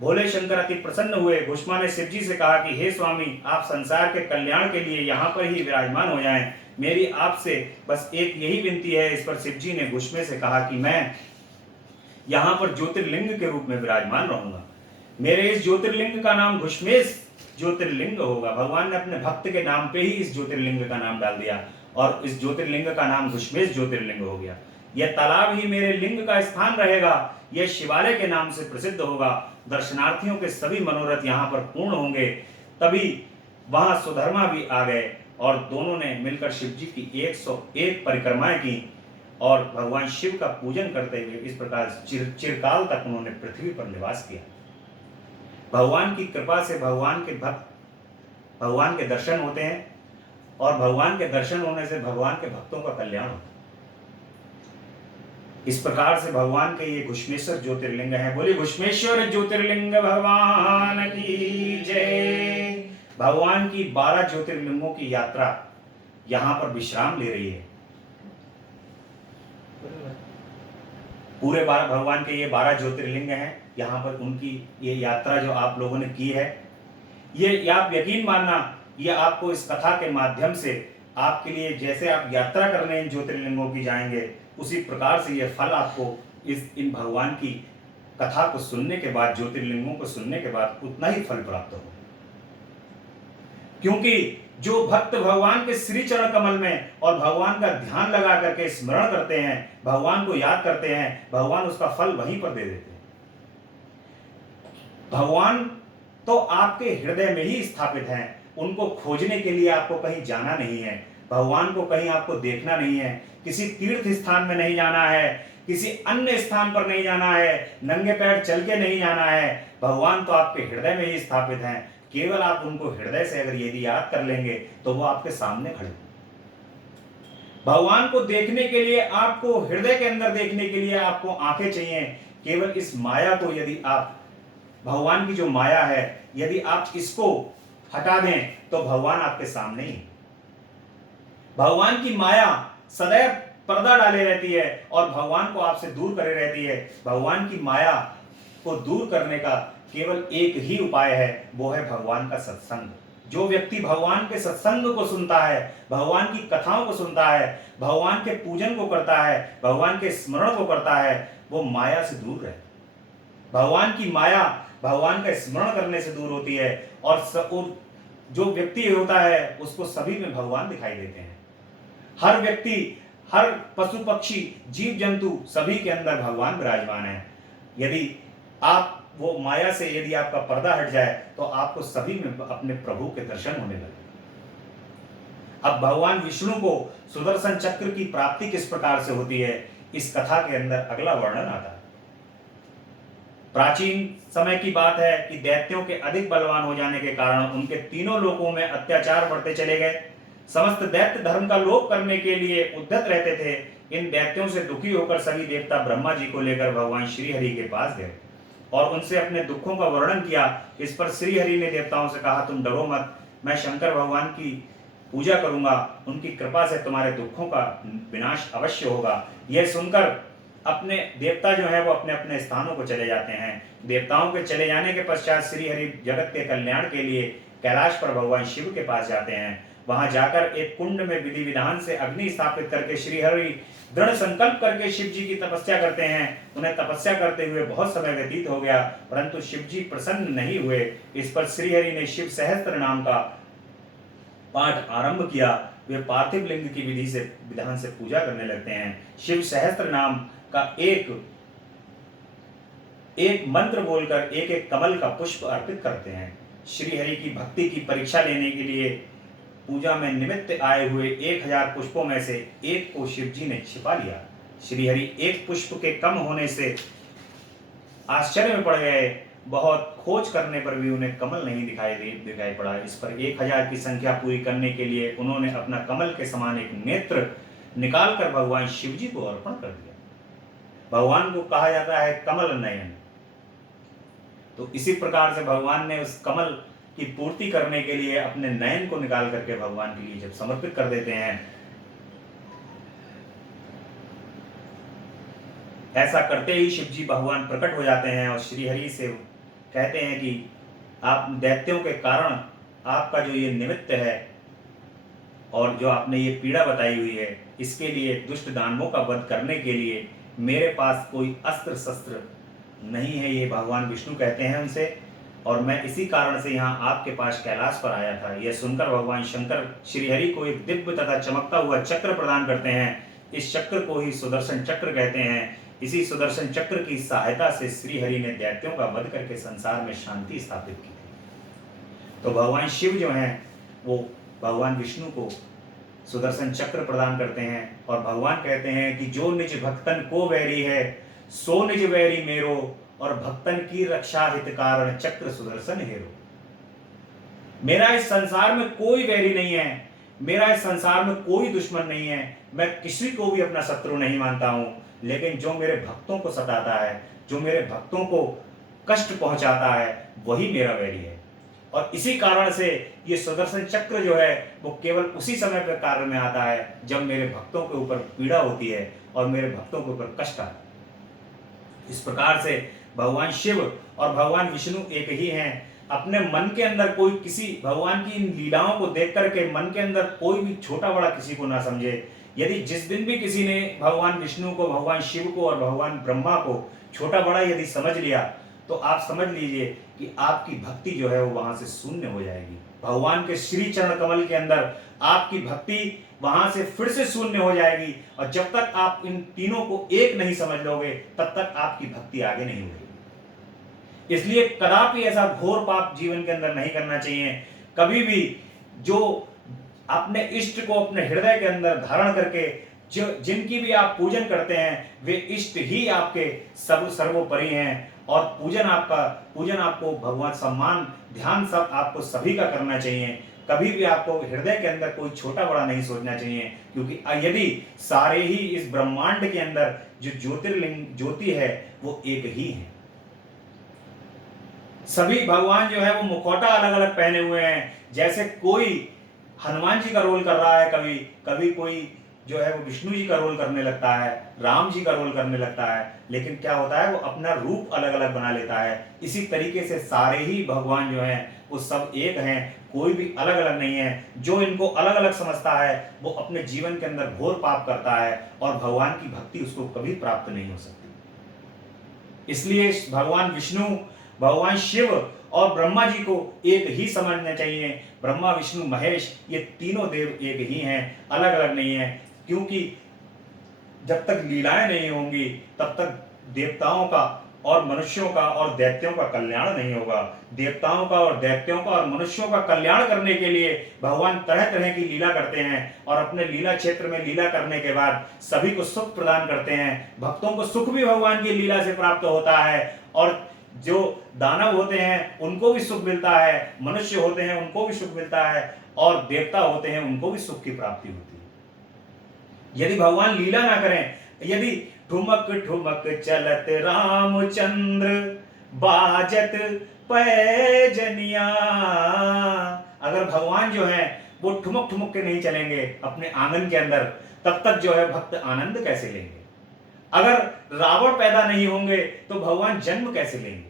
भोले शंकर अति प्रसन्न हुए। घुश्मा ने शिव जी से कहा कि हे स्वामी, आप संसार के कल्याण के लिए यहाँ पर ही विराजमान हो जाएं। मेरी आपसे बस एक यही विनती है। इस पर शिव जी ने घुश्मे से कहा कि मैं यहाँ पर ज्योतिर्लिंग के रूप में विराजमान रहूंगा। मेरे इस ज्योतिर्लिंग का नाम घुश्मेश ज्योतिर्लिंग होगा। भगवान ने अपने भक्त के नाम पे ही इस ज्योतिर्लिंग का नाम डाल दिया और इस ज्योतिर्लिंग का नाम घुश्मेश ज्योतिर्लिंग हो गया। यह तालाब ही मेरे लिंग का स्थान रहेगा। यह शिवालय के नाम से प्रसिद्ध होगा। दर्शनार्थियों के सभी मनोरथ यहाँ पर पूर्ण होंगे। तभी वहां सुधर्मा भी आ गए और दोनों ने मिलकर शिव जी की 101 परिक्रमाएं की और भगवान शिव का पूजन करते हुए इस प्रकार चिरकाल तक उन्होंने पृथ्वी पर निवास किया। भगवान की कृपा से भगवान के भक्त भगवान के दर्शन होते हैं और भगवान के दर्शन होने से भगवान के भक्तों का कल्याण होता है। इस प्रकार से भगवान के ये घुश्मेश्वर ज्योतिर्लिंग है। बोले घुश्मेश्वर ज्योतिर्लिंग भगवान की जय। भगवान की 12 ज्योतिर्लिंगों की यात्रा यहाँ पर विश्राम ले रही है। पूरे भगवान के ये 12 ज्योतिर्लिंग हैं। यहाँ पर उनकी ये यात्रा जो आप लोगों ने की है, ये आप यकीन मानना, ये आपको इस कथा के माध्यम से आपके लिए, जैसे आप यात्रा करने इन ज्योतिर्लिंगों की जाएंगे, उसी प्रकार से ये फल आपको इन भगवान की कथा को सुनने के बाद, ज्योतिर्लिंगों को सुनने के बाद उतना ही फल प्राप्त हो। क्योंकि जो भक्त भगवान के श्री चरण कमल में और भगवान का ध्यान लगा करके स्मरण करते हैं, भगवान को याद करते हैं, भगवान उसका फल वहीं पर दे देते हैं। भगवान तो आपके हृदय में ही स्थापित हैं। उनको खोजने के लिए आपको कहीं जाना नहीं है। भगवान को कहीं आपको देखना नहीं है। किसी तीर्थ स्थान में नहीं जाना है, किसी अन्य स्थान पर नहीं जाना है, नंगे पैर चल के नहीं जाना है। भगवान तो आपके हृदय में ही स्थापित हैं। केवल आप उनको हृदय से अगर यदि याद कर लेंगे तो वो आपके सामने खड़े। भगवान को देखने के लिए आपको, हृदय के अंदर देखने के लिए आपको आंखें चाहिए। केवल इस माया को यदि आप भगवान की जो माया है, यदि आप इसको हटा दें तो भगवान आपके सामने ही। भगवान की माया सदैव पर्दा डाले रहती है और भगवान को आपसे दूर करे रहती है। भगवान की माया को दूर करने का केवल एक ही उपाय है, वो है भगवान का सत्संग। जो व्यक्ति भगवान के सत्संग को सुनता है, भगवान की कथाओं को सुनता है, भगवान के पूजन को करता है, भगवान के स्मरण को करता है, वो माया से दूर रहता है। भगवान की माया भगवान का स्मरण करने से दूर होती है और जो व्यक्ति होता है उसको सभी में भगवान दिखाई देते हैं। हर व्यक्ति, हर पशु पक्षी, जीव जंतु, सभी के अंदर भगवान विराजमान है। यदि आप वो माया से, यदि आपका पर्दा हट जाए तो आपको सभी में अपने प्रभु के दर्शन होने लगे। अब भगवान विष्णु को सुदर्शन चक्र की प्राप्ति किस प्रकार से होती है, इस कथा के अंदर अगला वर्णन आता है। प्राचीन समय की बात है कि दैत्यों के अधिक बलवान हो जाने के कारण उनके तीनों लोकों में अत्याचार बढ़ते चले गए। समस्त दैत्य धर्म का लोप करने के लिए उद्यत रहते थे। इन दैत्यों से दुखी होकर सभी देवता ब्रह्मा जी को लेकर भगवान श्री हरि के पास गए और उनसे अपने दुखों का वर्णन किया। इस पर श्री हरि ने देवताओं से कहा, तुम डरो मत, मैं शंकर भगवान की पूजा करूंगा, उनकी कृपा से तुम्हारे दुखों का विनाश अवश्य होगा। यह सुनकर अपने देवता जो है वो अपने अपने स्थानों को चले जाते हैं। देवताओं के चले जाने के पश्चात श्री हरि जगत के कल्याण के लिए कैलाश पर भगवान शिव के पास जाते हैं। वहां जाकर एक कुंड में विधि विधान से अग्नि स्थापित करके श्री हरि दृढ़ संकल्प करके शिव जी की तपस्या करते हैं। उन्हें तपस्या करते हुए बहुत समय व्यतीत हो गया, परंतु शिव जी प्रसन्न नहीं हुए। इस पर श्री हरि ने शिव सहस्त्र नाम का पाठ आरंभ किया। वे पार्थिव लिंग की विधि से विधान से पूजा करने लगते हैं। शिव सहस्त्र नाम का एक एक मंत्र बोलकर एक एक कमल का पुष्प अर्पित करते हैं। श्री हरि की भक्ति की परीक्षा लेने के लिए पूजा में निमित्त आए हुए 1000 पुष्पों में से एक को शिव जी ने छिपा लिया। श्री हरि एक पुष्प के कम होने से आश्चर्य में पड़ गए। बहुत खोज करने पर भी उन्हें कमल नहीं दिखाई पड़ा। इस पर 1000 की संख्या पूरी करने के लिए उन्होंने अपना कमल के समान एक नेत्र निकालकर भगवान शिव जी को अर्पण कर दिया। भगवान को कहा जाता है कमल नयन। तो इसी प्रकार से भगवान ने उस कमल की पूर्ति करने के लिए अपने नयन को निकाल करके भगवान के लिए जब समर्पित कर देते हैं, ऐसा करते ही शिव जी भगवान प्रकट हो जाते हैं और श्री हरि से कहते हैं कि आप दैत्यों के कारण आपका जो ये निमित्त है और जो आपने ये पीड़ा बताई हुई है, इसके लिए दुष्ट दानवों का वध करने के लिए मेरे पास कोई अस्त्र शस्त्र नहीं है, ये भगवान विष्णु कहते हैं उनसे, और मैं इसी कारण से यहाँ आपके पास कैलाश पर आया था। यह सुनकर भगवान शंकर श्री हरि को एक दिव्य तथा चमकता हुआ चक्र प्रदान करते हैं। इस चक्र को ही सुदर्शन चक्र कहते हैं। इसी सुदर्शन चक्र की सहायता से श्री हरि ने दैत्यों का वध करके संसार में शांति स्थापित की थी। तो भगवान शिव जो हैं वो भगवान विष्णु को सुदर्शन चक्र प्रदान करते हैं और भगवान कहते हैं कि जो निज भक्तन को वैरी है सो निज वैरी मेरो, और भक्तन की रक्षा हित कारण चक्र सुदर्शन हेरो। मेरा इस संसार में कोई वैरी नहीं है, मेरा इस संसार में कोई दुश्मन नहीं है, मैं किसी को भी अपना शत्रु नहीं मानता हूं, लेकिन जो मेरे भक्तों को सताता है, जो मेरे भक्तों को कष्ट पहुंचाता है, वही मेरा वैरी है। और इसी कारण से ये सुदर्शन चक्र जो है वो केवल उसी समय पर कार्य में आता है जब मेरे भक्तों के ऊपर पीड़ा होती है और मेरे भक्तों के ऊपर कष्ट आता है। इस प्रकार से भगवान शिव और भगवान विष्णु एक ही हैं। अपने मन के अंदर कोई किसी भगवान की इन लीलाओं को देख करके मन के अंदर कोई भी छोटा बड़ा किसी को ना समझे। यदि जिस दिन भी किसी ने भगवान विष्णु को, भगवान शिव को और भगवान ब्रह्मा को छोटा बड़ा यदि समझ लिया तो आप समझ लीजिए कि आपकी भक्ति जो है वो वहां से शून्य हो जाएगी। भगवान के श्री चरण कमल के अंदर आपकी भक्ति वहां से फिर से शून्य हो जाएगी, और जब तक आप इन तीनों को एक नहीं समझ लोगे तब तक आपकी भक्ति आगे नहीं होगी। इसलिए कदापि ऐसा घोर पाप जीवन के अंदर नहीं करना चाहिए। कभी भी जो अपने इष्ट को अपने हृदय के अंदर धारण करके जो जिनकी भी आप पूजन करते हैं वे इष्ट ही आपके सर्वोपरि हैं, और पूजन आपको भगवान सम्मान ध्यान सब आपको सभी का करना चाहिए। कभी भी आपको हृदय के अंदर कोई छोटा बड़ा नहीं सोचना चाहिए, क्योंकि यदि सारे ही इस ब्रह्मांड के अंदर जो ज्योतिर्लिंग ज्योति है वो एक ही है। सभी भगवान जो है वो मुखौटा अलग अलग पहने हुए हैं। जैसे कोई हनुमान जी का रोल कर रहा है, कभी कभी कोई जो है वो विष्णु जी का रोल करने लगता है, राम जी का रोल करने लगता है, लेकिन क्या होता है वो अपना रूप अलग अलग बना लेता है। इसी तरीके से सारे ही भगवान जो हैं वो सब एक हैं, कोई भी अलग अलग नहीं है। जो इनको अलग अलग समझता है वो अपने जीवन के अंदर घोर पाप करता है और भगवान की भक्ति उसको कभी प्राप्त नहीं हो सकती। इसलिए भगवान विष्णु, भगवान शिव और ब्रह्मा जी को एक ही समझना चाहिए। ब्रह्मा विष्णु महेश ये तीनों देव एक ही हैं, अलग अलग नहीं है। क्योंकि जब तक लीलाएं नहीं होंगी तब तक देवताओं का और मनुष्यों का और दैत्यों का कल्याण नहीं होगा। देवताओं का और दैत्यों का और मनुष्यों का कल्याण करने के लिए भगवान तरह तरह की लीला करते हैं और अपने लीला क्षेत्र में लीला करने के बाद सभी को सुख प्रदान करते हैं। भक्तों को सुख भी भगवान की लीला से प्राप्त होता है और जो दानव होते हैं उनको भी सुख मिलता है, मनुष्य होते हैं उनको भी सुख मिलता है और देवता होते हैं उनको भी सुख की प्राप्ति होती है। यदि भगवान लीला ना करें, यदि ठुमक ठुमक चलत रामचंद्र बाजत पैजनिया, अगर भगवान जो है वो ठुमक ठुमक के नहीं चलेंगे अपने आंगन के अंदर, तब तक जो है भक्त आनंद कैसे लेंगे। अगर रावण पैदा नहीं होंगे तो भगवान जन्म कैसे लेंगे।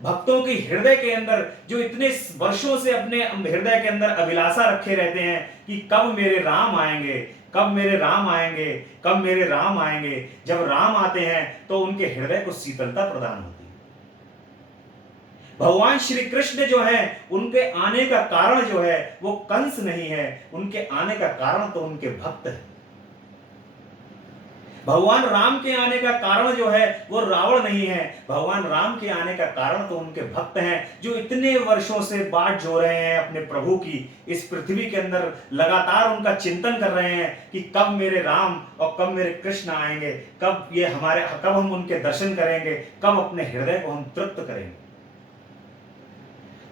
भक्तों के हृदय के अंदर जो इतने वर्षों से अपने हृदय के अंदर अभिलाषा रखे रहते हैं कि कब मेरे राम आएंगे, कब मेरे राम आएंगे, कब मेरे राम आएंगे। जब राम आते हैं तो उनके हृदय को शीतलता प्रदान होती है। भगवान श्री कृष्ण जो है उनके आने का कारण जो है वो कंस नहीं है, उनके आने का कारण तो उनके भक्त है। भगवान राम के आने का कारण जो है वो रावण नहीं है, भगवान राम के आने का कारण तो उनके भक्त हैं जो इतने वर्षों से बाट जो रहे हैं अपने प्रभु की। इस पृथ्वी के अंदर लगातार उनका चिंतन कर रहे हैं कि कब मेरे राम और कब मेरे कृष्ण आएंगे, कब हम उनके दर्शन करेंगे, कब अपने हृदय को हम तृप्त करेंगे।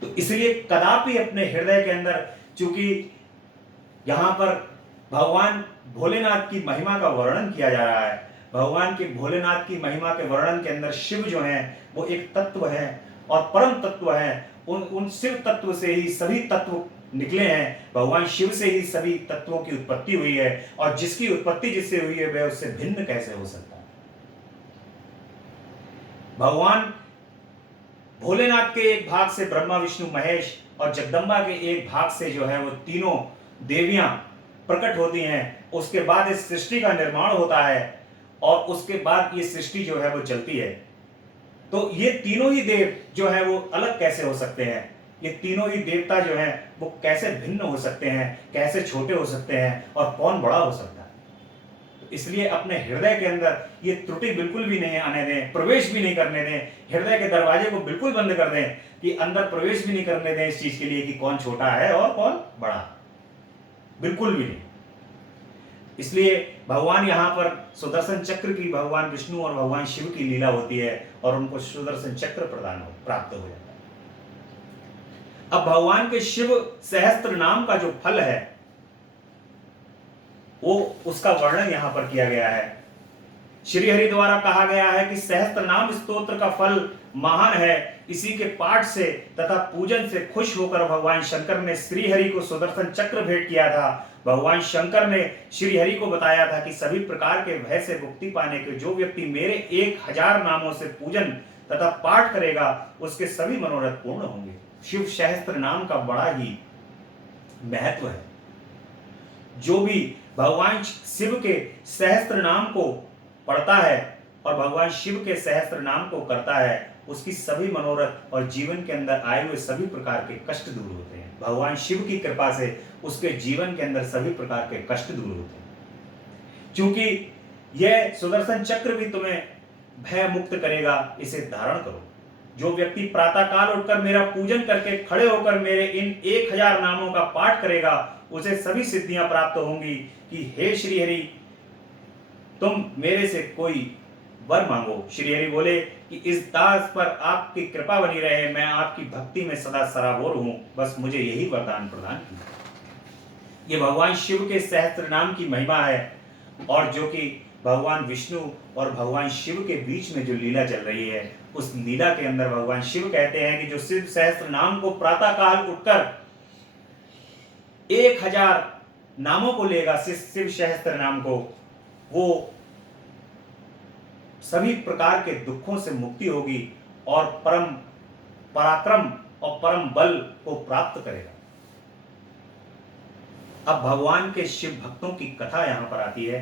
तो इसलिए कदापि अपने हृदय के अंदर, चूंकि यहां पर भगवान भोलेनाथ की महिमा का वर्णन किया जा रहा है, भगवान के भोलेनाथ की महिमा के वर्णन के अंदर शिव जो है वो एक तत्व है और परम तत्व है। उन शिव तत्व से ही सभी तत्व निकले हैं, भगवान शिव से ही सभी तत्वों की उत्पत्ति हुई है और जिसकी उत्पत्ति जिससे हुई है वह उससे भिन्न कैसे हो सकता है। भगवान भोलेनाथ के एक भाग से ब्रह्मा विष्णु महेश और जगदम्बा के एक भाग से जो है वो तीनों देवियां प्रकट होती हैं। उसके बाद इस सृष्टि का निर्माण होता है और उसके बाद ये सृष्टि जो है वो चलती है। तो ये तीनों ही देव जो है वो अलग कैसे हो सकते हैं, ये तीनों ही देवता जो हैं वो कैसे भिन्न हो सकते हैं, कैसे छोटे हो सकते हैं और कौन बड़ा हो सकता है। तो इसलिए अपने हृदय के अंदर ये त्रुटि बिल्कुल भी नहीं आने दें, प्रवेश भी नहीं करने दें। हृदय के दरवाजे को बिल्कुल बंद कर दें कि अंदर प्रवेश भी नहीं करने दें इस चीज के लिए कि कौन छोटा है और कौन बड़ा, बिल्कुल भी नहीं। इसलिए भगवान यहां पर सुदर्शन चक्र की भगवान विष्णु और भगवान शिव की लीला होती है और उनको सुदर्शन चक्र प्राप्त हो जाता है। अब भगवान के शिव सहस्त्र नाम का जो फल है वो उसका वर्णन यहां पर किया गया है। श्री हरि द्वारा कहा गया है कि सहस्त्र नाम स्तोत्र का फल महान है। इसी के पाठ से तथा पूजन से खुश होकर भगवान शंकर ने श्री हरि को सुदर्शन चक्र भेंट किया था। भगवान शंकर ने श्री हरि को बताया था कि सभी प्रकार के भय से मुक्ति पाने के जो व्यक्ति मेरे 1000 नामों से पूजन तथा पाठ करेगा उसके सभी मनोरथ पूर्ण होंगे। शिव सहस्त्र नाम का बड़ा ही महत्व है। जो भी भगवान शिव के सहस्त्र नाम को पढ़ता है और भगवान शिव के सहस्त्र नाम को करता है उसकी सभी मनोरथ और जीवन के अंदर आए हुए सभी प्रकार के कष्ट दूर होते हैं। भगवान शिव की कृपा से उसके जीवन के अंदर सभी प्रकार के कष्ट दूर होते हैं। क्योंकि यह सुदर्शन चक्र भी तुम्हें भय मुक्त करेगा, इसे धारण करो। जो व्यक्ति प्रातः काल उठकर मेरा पूजन करके खड़े होकर मेरे इन 1000 नामों का पाठ करेगा उसे सभी सिद्धियां प्राप्त होंगी कि हे श्री हरि तुम मेरे से कोई वर मांगो। श्री हरि बोले कि इस दास पर आपकी कृपा बनी रहे, मैं आपकी भक्ति में सदा सराबोर हूं, बस मुझे यही वरदान प्रदान कीजिए। ये भगवान शिव के सहस्त्र नाम की महिमा है और जो कि भगवान विष्णु और भगवान शिव के बीच में जो लीला चल रही है, उस लीला के अंदर भगवान शिव कहते हैं कि जो शिव सहस्त्र नाम को प्रातः काल उठकर 1000 नामों को लेगा, शिव सहस्त्र नाम को, वो सभी प्रकार के दुखों से मुक्ति होगी और परम पराक्रम और परम बल को प्राप्त करेगा। अब भगवान के शिव भक्तों की कथा यहां पर आती है।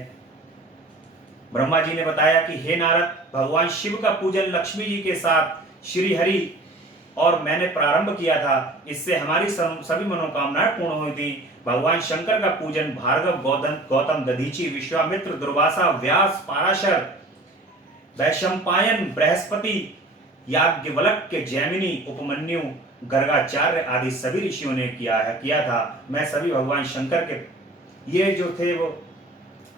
ब्रह्मा जी ने बताया कि हे नारद, भगवान शिव का पूजन लक्ष्मी जी के साथ श्री हरि और मैंने प्रारंभ किया था, इससे हमारी सभी मनोकामनाएं पूर्ण हुई थी। भगवान शंकर का पूजन भार्गव, गौतम, दधीचि, विश्वामित्र, दुर्वासा, व्यास, पाराशर, वैशंपायन, बृहस्पति, याज्ञवल्क्य के, जैमिनी, उपमन्यु, गर्गाचार्य आदि सभी ऋषियों ने किया था। मैं सभी भगवान शंकर के, ये जो थे वो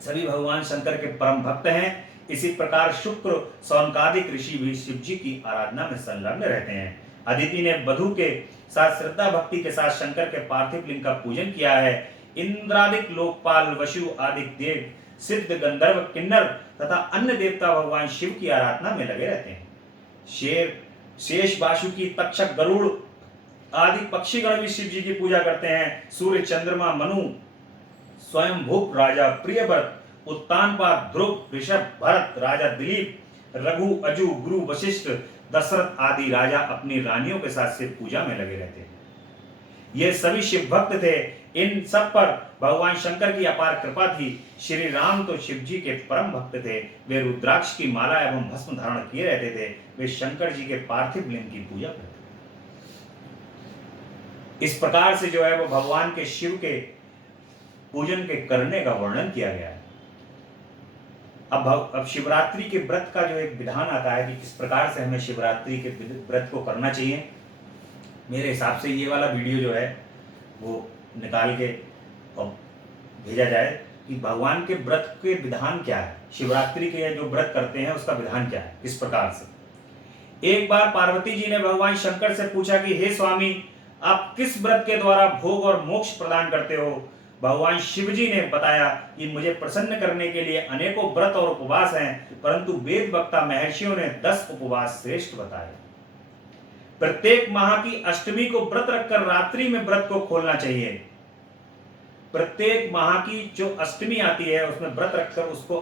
सभी भगवान शंकर के परम भक्त हैं। इसी प्रकार शुक्र, सौनकादिक ऋषि भी शिव जी की आराधना में संलग्न रहते हैं। अदिति ने बधु के साथ श्रद्धा भक्ति के साथ शंकर के पार्थिव लिंग का पूजन किया है। इंद्रादिक लोकपाल, वशु आदि देव, सिद्ध, गंधर्व, किन्नर तथा अन्य देवता भगवान शिव की आराधना में लगे रहते हैं। शेर, शेष, बासुकी, तक्षक, गरुड़ आदि पक्षीगण भी शिव जी की पूजा करते हैं। सूर्य, चंद्रमा, मनु, स्वयंभूप, राजा प्रियव्रत, उत्तानपाद, ध्रुव, ऋषभ, भरत, राजा दिलीप, रघु, अजु, गुरु, वशिष्ठ, दशरथ आदि राजा अपनी रानियों के साथ शिव पूजा में लगे रहते हैं। ये सभी शिव भक्त थे। इन सब पर भगवान शंकर की अपार कृपा थी। श्री राम तो शिव जी के परम भक्त थे। वे रुद्राक्ष की माला एवं भस्म धारण किए रहते थे। वे शंकर जी के पार्थिव लिंग की पूजा करते थे। इस प्रकार से जो है वो भगवान के शिव के पूजन के करने का वर्णन किया गया है। अब शिवरात्रि के व्रत का जो एक विधान आता है कि किस प्रकार से हमें शिवरात्रि के व्रत को करना चाहिए। मेरे हिसाब से ये वाला वीडियो जो है वो निकाल के और भेजा जाए कि भगवान के व्रत के विधान क्या है, शिवरात्रि के जो व्रत करते हैं उसका विधान क्या है, किस प्रकार से। एक बार पार्वती जी ने भगवान शंकर से पूछा कि हे स्वामी, आप किस व्रत के द्वारा भोग और मोक्ष प्रदान करते हो। भगवान शिव जी ने बताया कि मुझे प्रसन्न करने के लिए अनेकों व्रत और उपवास हैं, परंतु वेद वक्ता महर्षियों ने 10 उपवास श्रेष्ठ बताए। प्रत्येक माह की अष्टमी को व्रत रखकर रात्रि में व्रत को खोलना चाहिए। प्रत्येक माह की जो अष्टमी आती है उसमें व्रत रखकर उसको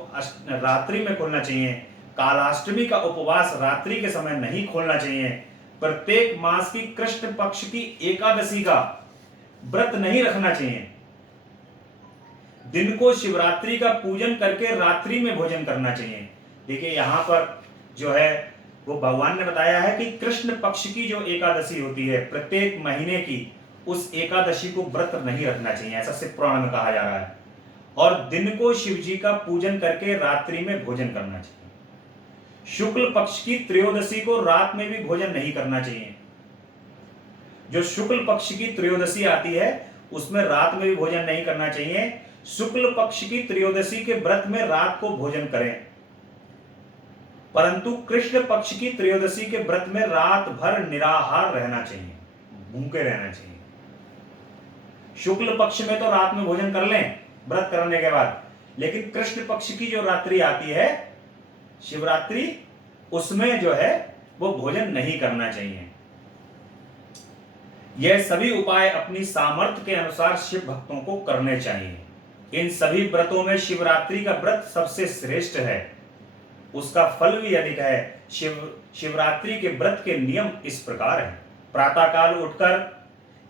रात्रि में खोलना चाहिए। कालाष्टमी का उपवास रात्रि के समय नहीं खोलना चाहिए। प्रत्येक मास की कृष्ण पक्ष की एकादशी का व्रत नहीं रखना चाहिए। दिन को शिवरात्रि का पूजन करके रात्रि में भोजन करना चाहिए। देखिए यहाँ पर जो है वो भगवान ने बताया है कि कृष्ण पक्ष की जो एकादशी होती है प्रत्येक महीने की, उस एकादशी को व्रत नहीं रखना चाहिए, ऐसा शिव पुराण में कहा जा रहा है। और दिन को शिव जी का पूजन करके रात्रि में भोजन करना चाहिए। शुक्ल पक्ष की त्रयोदशी को रात में भी भोजन नहीं करना चाहिए। जो शुक्ल पक्ष की त्रयोदशी आती है उसमें रात में भी भोजन नहीं करना चाहिए। शुक्ल पक्ष की त्रयोदशी के व्रत में रात को भोजन करें, परंतु कृष्ण पक्ष की त्रयोदशी के व्रत में रात भर निराहार रहना चाहिए, भूखे रहना चाहिए। शुक्ल पक्ष में तो रात में भोजन कर लें व्रत करने के बाद, लेकिन कृष्ण पक्ष की जो रात्रि आती है शिवरात्रि, उसमें जो है वो भोजन नहीं करना चाहिए। यह सभी उपाय अपनी सामर्थ्य के अनुसार शिव भक्तों को करने चाहिए। इन सभी व्रतों में शिवरात्रि का व्रत सबसे श्रेष्ठ है, उसका फल भी अधिक है। शिवरात्रि के व्रत के नियम इस प्रकार हैं। प्रातः काल उठकर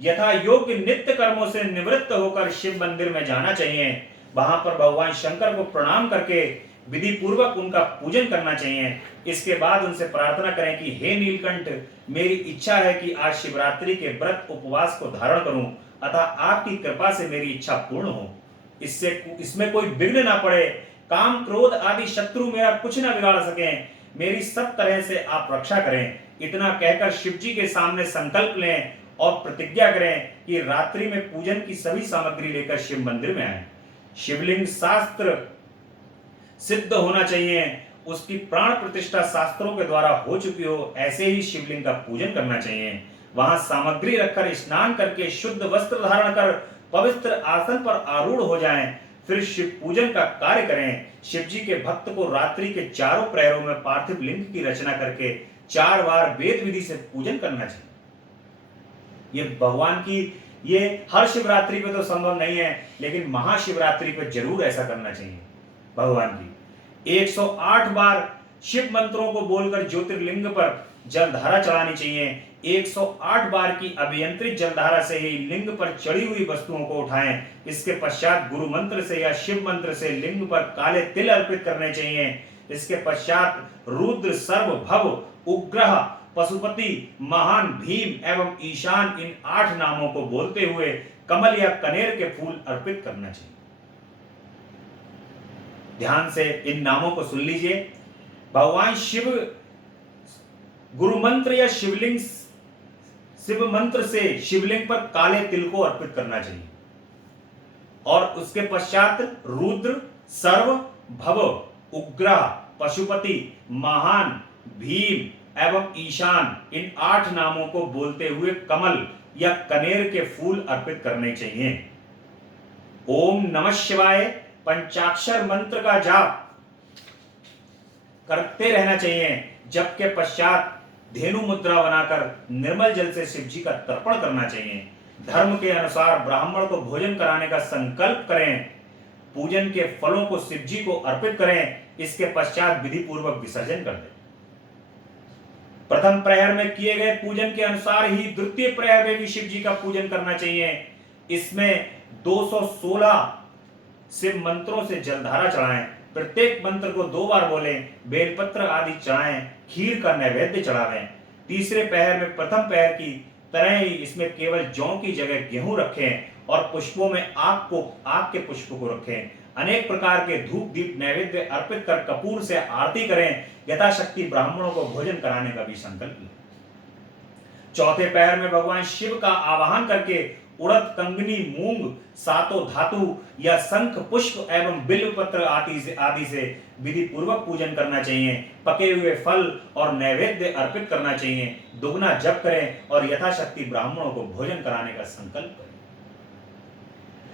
यथा योग्य नित्य कर्मों से निवृत्त होकर शिव मंदिर में जाना चाहिए। वहां पर भगवान शंकर को प्रणाम करके विधि पूर्वक उनका पूजन करना चाहिए। इसके बाद उनसे प्रार्थना करें कि हे नीलकंठ, मेरी इच्छा है कि आज शिवरात्रि के व्रत उपवास को धारण करूं, अतः आपकी कृपा से मेरी इच्छा पूर्ण हो, इसमें कोई विघ्न ना पड़े, काम क्रोध आदि शत्रु मेरा कुछ ना बिगाड़ सकें, मेरी सब तरह से आप रक्षा करें। इतना कहकर शिव जी के सामने संकल्प लें और प्रतिज्ञा करें कि रात्रि में पूजन की सभी सामग्री लेकर शिव मंदिर में आए। शिवलिंग शास्त्र सिद्ध होना चाहिए, उसकी प्राण प्रतिष्ठा शास्त्रों के द्वारा हो चुकी हो, ऐसे ही शिवलिंग का पूजन करना चाहिए। वहां सामग्री रखकर स्नान करके शुद्ध वस्त्र धारण कर पवित्र आसन पर आरूढ़ हो जाएं, फिर शिव पूजन का कार्य करें। शिव जी के भक्त को रात्रि के चारों प्रहरों में पार्थिव लिंग की रचना करके 4 बार वेद विधि से पूजन करना चाहिए। ये भगवान की, ये हर शिवरात्रि पे तो संभव नहीं है, लेकिन महाशिवरात्रि पे जरूर ऐसा करना चाहिए। भगवान की 108 बार शिव मंत्रों को बोलकर ज्योतिर्लिंग पर जलधारा चढ़ानी चाहिए। 108 बार की अभियंत्रित जलधारा से ही लिंग पर चढ़ी हुई वस्तुओं को उठाएं। इसके पश्चात गुरु मंत्र से या शिव मंत्र से लिंग पर काले तिल अर्पित करने चाहिए। इसके पश्चात रुद्र, सर्व, भव, उग्रह, पशुपति, महान, भीम एवं ईशान इन 8 नामों को बोलते हुए कमल या कनेर के फूल अर्पित करना चाहिए। ध्यान से इन नामों को सुन लीजिए। भगवान शिव गुरु मंत्र या शिव मंत्र से शिवलिंग पर काले तिल को अर्पित करना चाहिए और उसके पश्चात रुद्र, सर्व, भव, उग्रह, पशुपति, महान, भीम एवं ईशान इन 8 नामों को बोलते हुए कमल या कनेर के फूल अर्पित करने चाहिए। ओम नमः शिवाय पंचाक्षर मंत्र का जाप करते रहना चाहिए। जप के पश्चात धेनु मुद्रा बनाकर निर्मल जल से शिव जी का तर्पण करना चाहिए। धर्म के अनुसार ब्राह्मण को भोजन कराने का संकल्प करें। पूजन के फलों को शिव जी को अर्पित करें। इसके पश्चात विधि पूर्वक विसर्जन कर दें। प्रथम प्रहर में किए गए पूजन के अनुसार ही द्वितीय प्रहर में भी शिव जी का पूजन करना चाहिए। इसमें 216 शिव मंत्रों से जलधारा चढ़ाएं। प्रत्येक मंत्र को 2 बार बोलें। बेलपत्र आदि चढ़ाएं। खीर का नैवेद्य चढ़ावें। तीसरे पहर में प्रथम पहर की तरह ही इसमें केवल जौ की जगह गेहूं रखें और पुष्पों में आग के पुष्प को रखें। अनेक प्रकार के धूप दीप नैवेद्य अर्पित कर कपूर से आरती करें। यथाशक्ति ब्राह्मणों को भोजन कराने का भी संकल्प लें। चौथे पहर में भगवान शिव का आवाहन करके उड़द, कंगनी, मूंग, सातों धातु या शंख पुष्प एवं बिल्व पत्र आदि से विधि पूर्वक पूजन करना चाहिए। पके हुए फल और नैवेद्य अर्पित करना चाहिए। दुगना जप करें और यथाशक्ति ब्राह्मणों को भोजन कराने का संकल्प करें।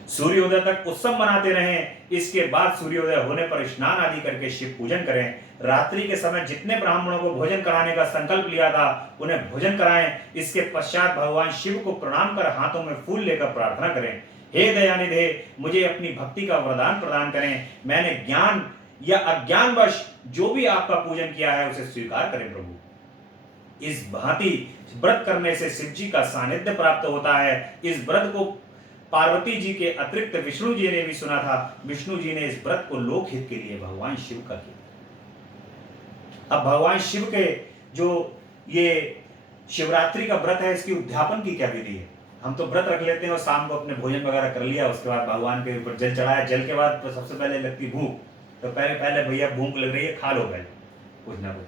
सूर्योदय तक उत्सव मनाते रहें। इसके बाद सूर्योदय होने पर स्नान आदि करके शिव पूजन करें। रात्रि के समय जितने ब्राह्मणों को भोजन कराने का संकल्प लिया था उन्हें भोजन कराएं। इसके पश्चात भगवान शिव को प्रणाम कर हाथों में फूल लेकर प्रार्थना करें। हे दयानिधे, मुझे अपनी भक्ति का वरदान प्रदान करें। मैंने ज्ञान या अज्ञानवश जो भी आपका पूजन किया है उसे स्वीकार करें प्रभु। इस भांति व्रत करने से शिव जी का सानिध्य प्राप्त होता है। इस व्रत को पार्वती जी के अतिरिक्त विष्णु जी ने भी सुना था। विष्णु जी ने इस व्रत को लोकहित के लिए भगवान शिव का किया। अब भगवान शिव के जो ये शिवरात्रि का व्रत है, इसकी उद्यापन की क्या विधि है? हम तो व्रत रख लेते हैं और शाम को अपने भोजन वगैरह कर लिया, उसके बाद भगवान के ऊपर जल चढ़ाया। जल के बाद तो सबसे पहले लगती भूख। तो पहले भैया भूख लग रही है, खा लो पहले कुछ ना कुछ।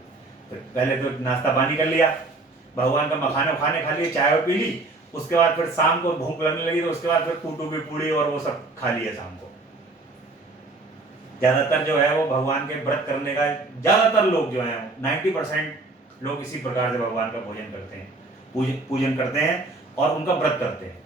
तो पहले तो नाश्ता पानी कर लिया, भगवान का मखाने खाने खा लिए, चाय पी ली। उसके बाद फिर शाम को भूख लगने लगी तो उसके बाद फिर कूटू की पूड़ी और वो सब खा लिया शाम को। ज्यादातर जो है वो भगवान के व्रत करने का, ज्यादातर लोग जो है 90% लोग इसी प्रकार से भगवान का भोजन करते हैं, पूजन करते हैं और उनका व्रत करते हैं।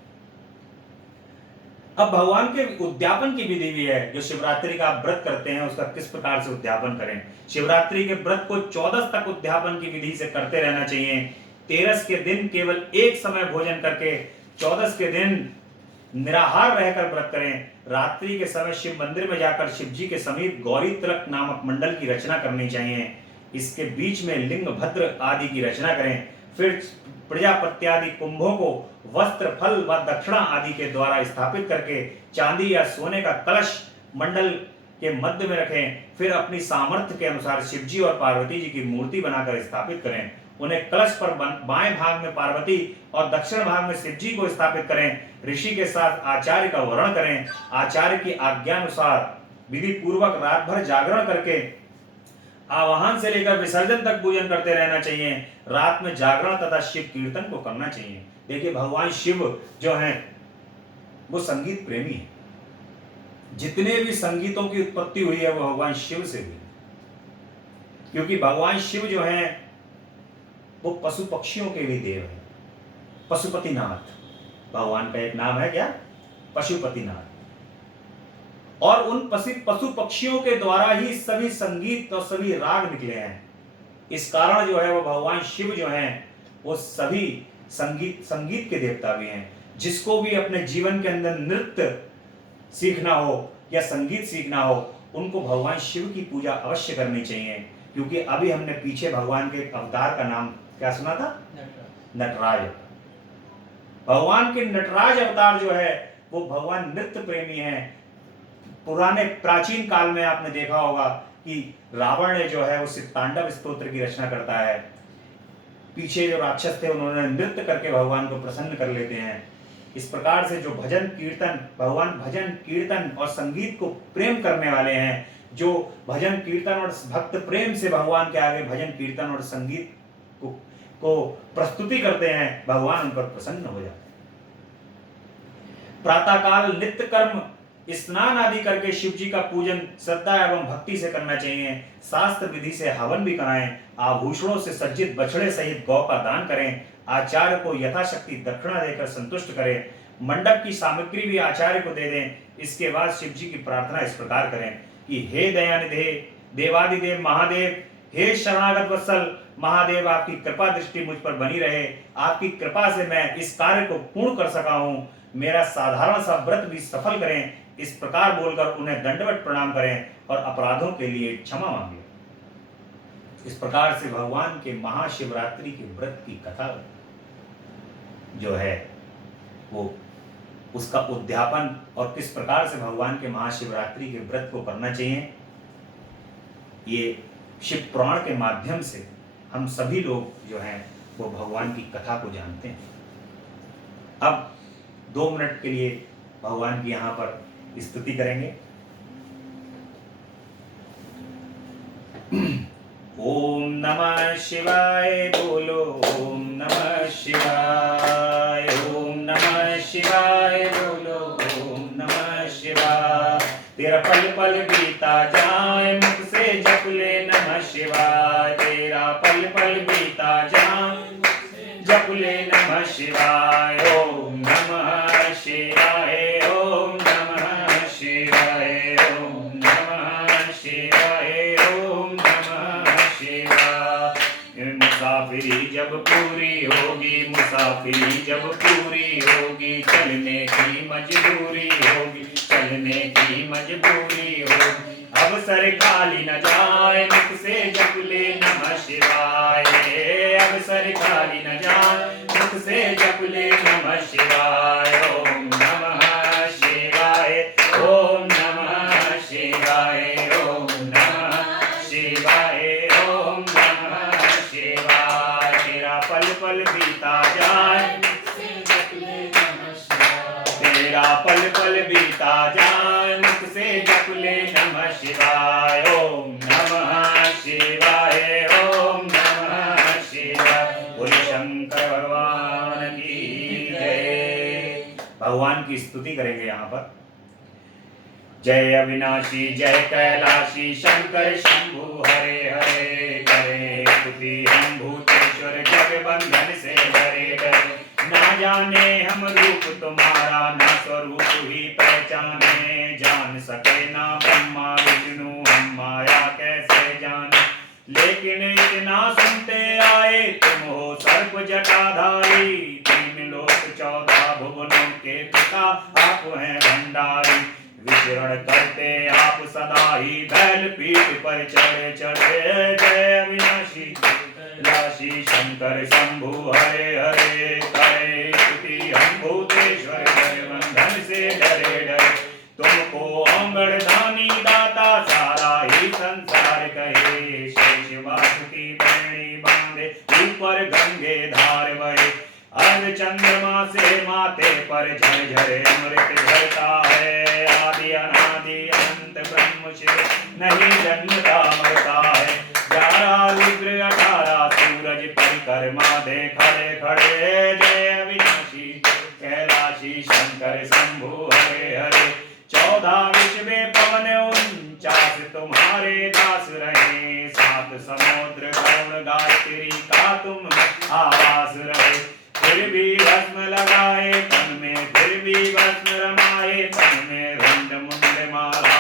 अब भगवान के उद्यापन की विधि भी है। जो शिवरात्रि का आप व्रत करते हैं उसका किस प्रकार से उद्यापन करें। शिवरात्रि के व्रत को 14 तक उद्यापन की विधि से करते रहना चाहिए। 13 के दिन केवल एक समय भोजन करके 14 के दिन निराहार रहकर व्रत करें। रात्रि के समय शिव मंदिर में जाकर शिव जी के समीप गौरी तिलक नामक मंडल की रचना करनी चाहिए। इसके बीच में लिंग भद्र आदि की रचना करें। फिर प्रजापत्यादि कुंभों को वस्त्र, फल व दक्षिणा आदि के द्वारा स्थापित करके चांदी या सोने का कलश मंडल के मध्य में रखें। फिर अपनी सामर्थ्य के अनुसार शिव जी और पार्वती जी की मूर्ति बनाकर स्थापित करें। उन्हें कलश पर बाएं भाग में पार्वती और दक्षिण भाग में शिव जी को स्थापित करें। ऋषि के साथ आचार्य का वर्ण करें। आचार्य की आज्ञानुसार विधि पूर्वक रात भर जागरण करके आवाहन से लेकर विसर्जन तक पूजन करते रहना चाहिए। रात में जागरण तथा शिव कीर्तन को करना चाहिए। देखिए भगवान शिव जो हैं वो संगीत प्रेमी है। जितने भी संगीतों की उत्पत्ति हुई है वो भगवान शिव से हुई, क्योंकि भगवान शिव जो हैं वो पशु पक्षियों के भी देव हैं। पशुपतिनाथ भगवान का एक नाम है, क्या? पशुपतिनाथ। और उन पशु पक्षियों के द्वारा ही सभी संगीत और सभी राग निकले हैं। इस कारण जो है वो भगवान शिव जो हैं वो सभी संगीत के देवता भी हैं। जिसको भी अपने जीवन के अंदर नृत्य सीखना हो या संगीत सीखना हो, उनको भगवान शिव की पूजा अवश्य करनी चाहिए। क्योंकि अभी हमने पीछे भगवान के अवतार का नाम क्या सुना था? नटराज। भगवान के नटराज अवतार जो है वो भगवान नृत्य प्रेमी हैं। पुराने प्राचीन काल में आपने देखा होगा कि रावण ने जो है उस तांडव स्तोत्र की रचना करता है। पीछे जो राक्षस थे उन्होंने नृत्य करके भगवान को प्रसन्न कर लेते हैं। इस प्रकार से जो भजन कीर्तन, भगवान भजन कीर्तन और संगीत को प्रेम करने वाले हैं, जो भजन कीर्तन और भक्त प्रेम से भगवान के आगे भजन कीर्तन और संगीत को प्रस्तुति करते हैं, भगवान उन पर प्रसन्न हो जाते हैं। प्रातःकाल नित्य कर्म स्नान आदि करके शिव जी का पूजन श्रद्धा एवं भक्ति से करना चाहिए। शास्त्र विधि से हवन भी कराएं। आभूषणों से सज्जित बछड़े सहित गौ का दान करें। आचार्य को यथाशक्ति दक्षिणा देकर संतुष्ट करें। मंडप की सामग्री भी आचार्य को दे दें। इसके बाद शिव जी की प्रार्थना इस प्रकार करें कि हे दयानिधे देवादिदेव महादेव, हे शरणागत वत्सल महादेव, आपकी कृपा दृष्टि मुझ पर बनी रहे। आपकी कृपा से मैं इस कार्य को पूर्ण कर सका हूं। मेरा साधारण सा व्रत भी सफल करें। इस प्रकार बोलकर उन्हें दंडवत प्रणाम करें और अपराधों के लिए क्षमा मांगे। इस प्रकार से भगवान के महाशिवरात्रि के व्रत की कथा जो है वो उसका उद्यापन और किस प्रकार से भगवान के महाशिवरात्रि के व्रत को करना चाहिए, ये शिव पुराण के माध्यम से हम सभी लोग जो हैं वो भगवान की कथा को जानते हैं। अब 2 मिनट के लिए भगवान की यहाँ पर स्तुति करेंगे। ओम नमः शिवाय बोलो, ओम नमः शिवाय, ओम नमः शिवाय बोलो, ओम नमः शिवाय। तेरा पल पल बीता जाए मुख से जप ले नमः शिवाय। तेरा पल पल बीता जाए जप ले नमः शिवाय। ओम नमः शिवाय, ओम नमः शिवाय, ओम नमः शिवाय, ओम नमः शिवाय। मुसाफिरी जब पूरी होगी, मुसाफिरी जब पूरी होगी, चलने की मजबूरी होगी, चलने की मजबूरी होगी। अवसर खाली न जाए मुख से जप ले नमः शिवाय। अवसर खाली न जाए मुख से जप ले नमः शिवाय। ओम नमः शिवाय, ओम नमः शिवाय, ओम नमः शिवाय, ओम नमः शिवाय। तेरा पल पल बीता जाए, तेरा पल पल बीता जाए मुख से जप ले नमः शिवाय। ओम नमः शिवाय, ओम नमः शिवाय। बोले शंकर भगवान की जय। भगवान की स्तुति करेंगे यहाँ पर। जय अविनाशी जय कैलाशी शंकर शंभु हरे हरे। करे स्तुति हम भूतेश्वर जग बंधन से डरे डरे। ना जाने हम रूप तुम्हारा, ना स्वरूप ही पहचाने। जान सके ना ब्रह्मा विष्णु हम माया कैसे जाने। लेकिन इतना सुनते आए तुम हो सर्प जटाधारी। 3 लोक 14 भुवनों के पिता आप हैं भंडारी। विचरण करते आप सदा ही बैल पीठ पर चढ़े चढ़े। जय अविनाशी राशि शंकर शंभु हरे हरे। करे स्तुति हम भूतेश्वर जय बंधन से डरे डरे। तुमको अंगड़धानी दाता सारा ही संसार कहे। शेष वासुकी पैणी बांधे ऊपर गंगे धार बहे। अर्ध चंद्रमा से माथे पर झरझरे अमृत झरता है। आदि अनादि अनंत ब्रह्म शिव नहीं जन्मता मरता है। 11 रुद्र 18 सूरज परिक्रमा दे खड़े खड़े। जय अविनाशी कैलाशी शंकर शंभु हरे हरे। 14 विश्व पवन 49 तुम्हारे दास रहे। 7 समुद्र करुण गायत्री का तुम आवास रहे। फिर भी भस्म लगाए तन में, फिर भी भस्म रमाए तन में। रुंड मुंड माला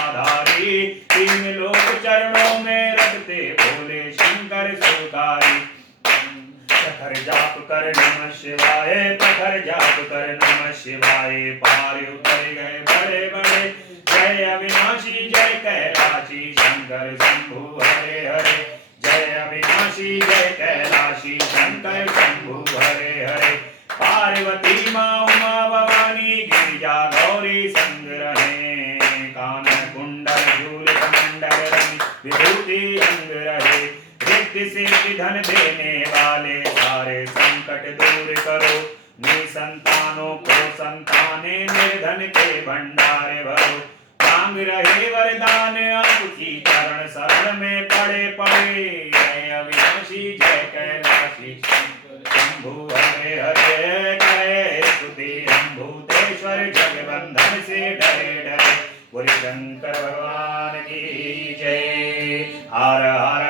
प्रखर जाप कर नमः शिवाय, प्रखर जाप कर नमः शिवाय। पार उतर गए बड़े बड़े, जय अविनाशी जय कैलाशी शंकर शंभु हरे हरे। जय अविनाशी जय कैलाशी शंकर शंभु हरे हरे। पार्वती माँ उमा भवानी गिरिजा गौरी संग रहे। कान कुंडल झूल कमंडल रंग विभूति अंग रहे। रिद्धि सिद्धि धन देने वाले सारे संकट दूर करो। निसंतानों को संताने निर्धन के भंडारे भरो। मांग रहे वरदान आपकी चरण शरण में पड़े पड़े। जय अविनाशी जय कैलाशी शंभु हरे हरे। करे स्तुति हम भूतेश्वर जगबंधन से डरे डरे। बोले शंकर भगवान की जय। हर हर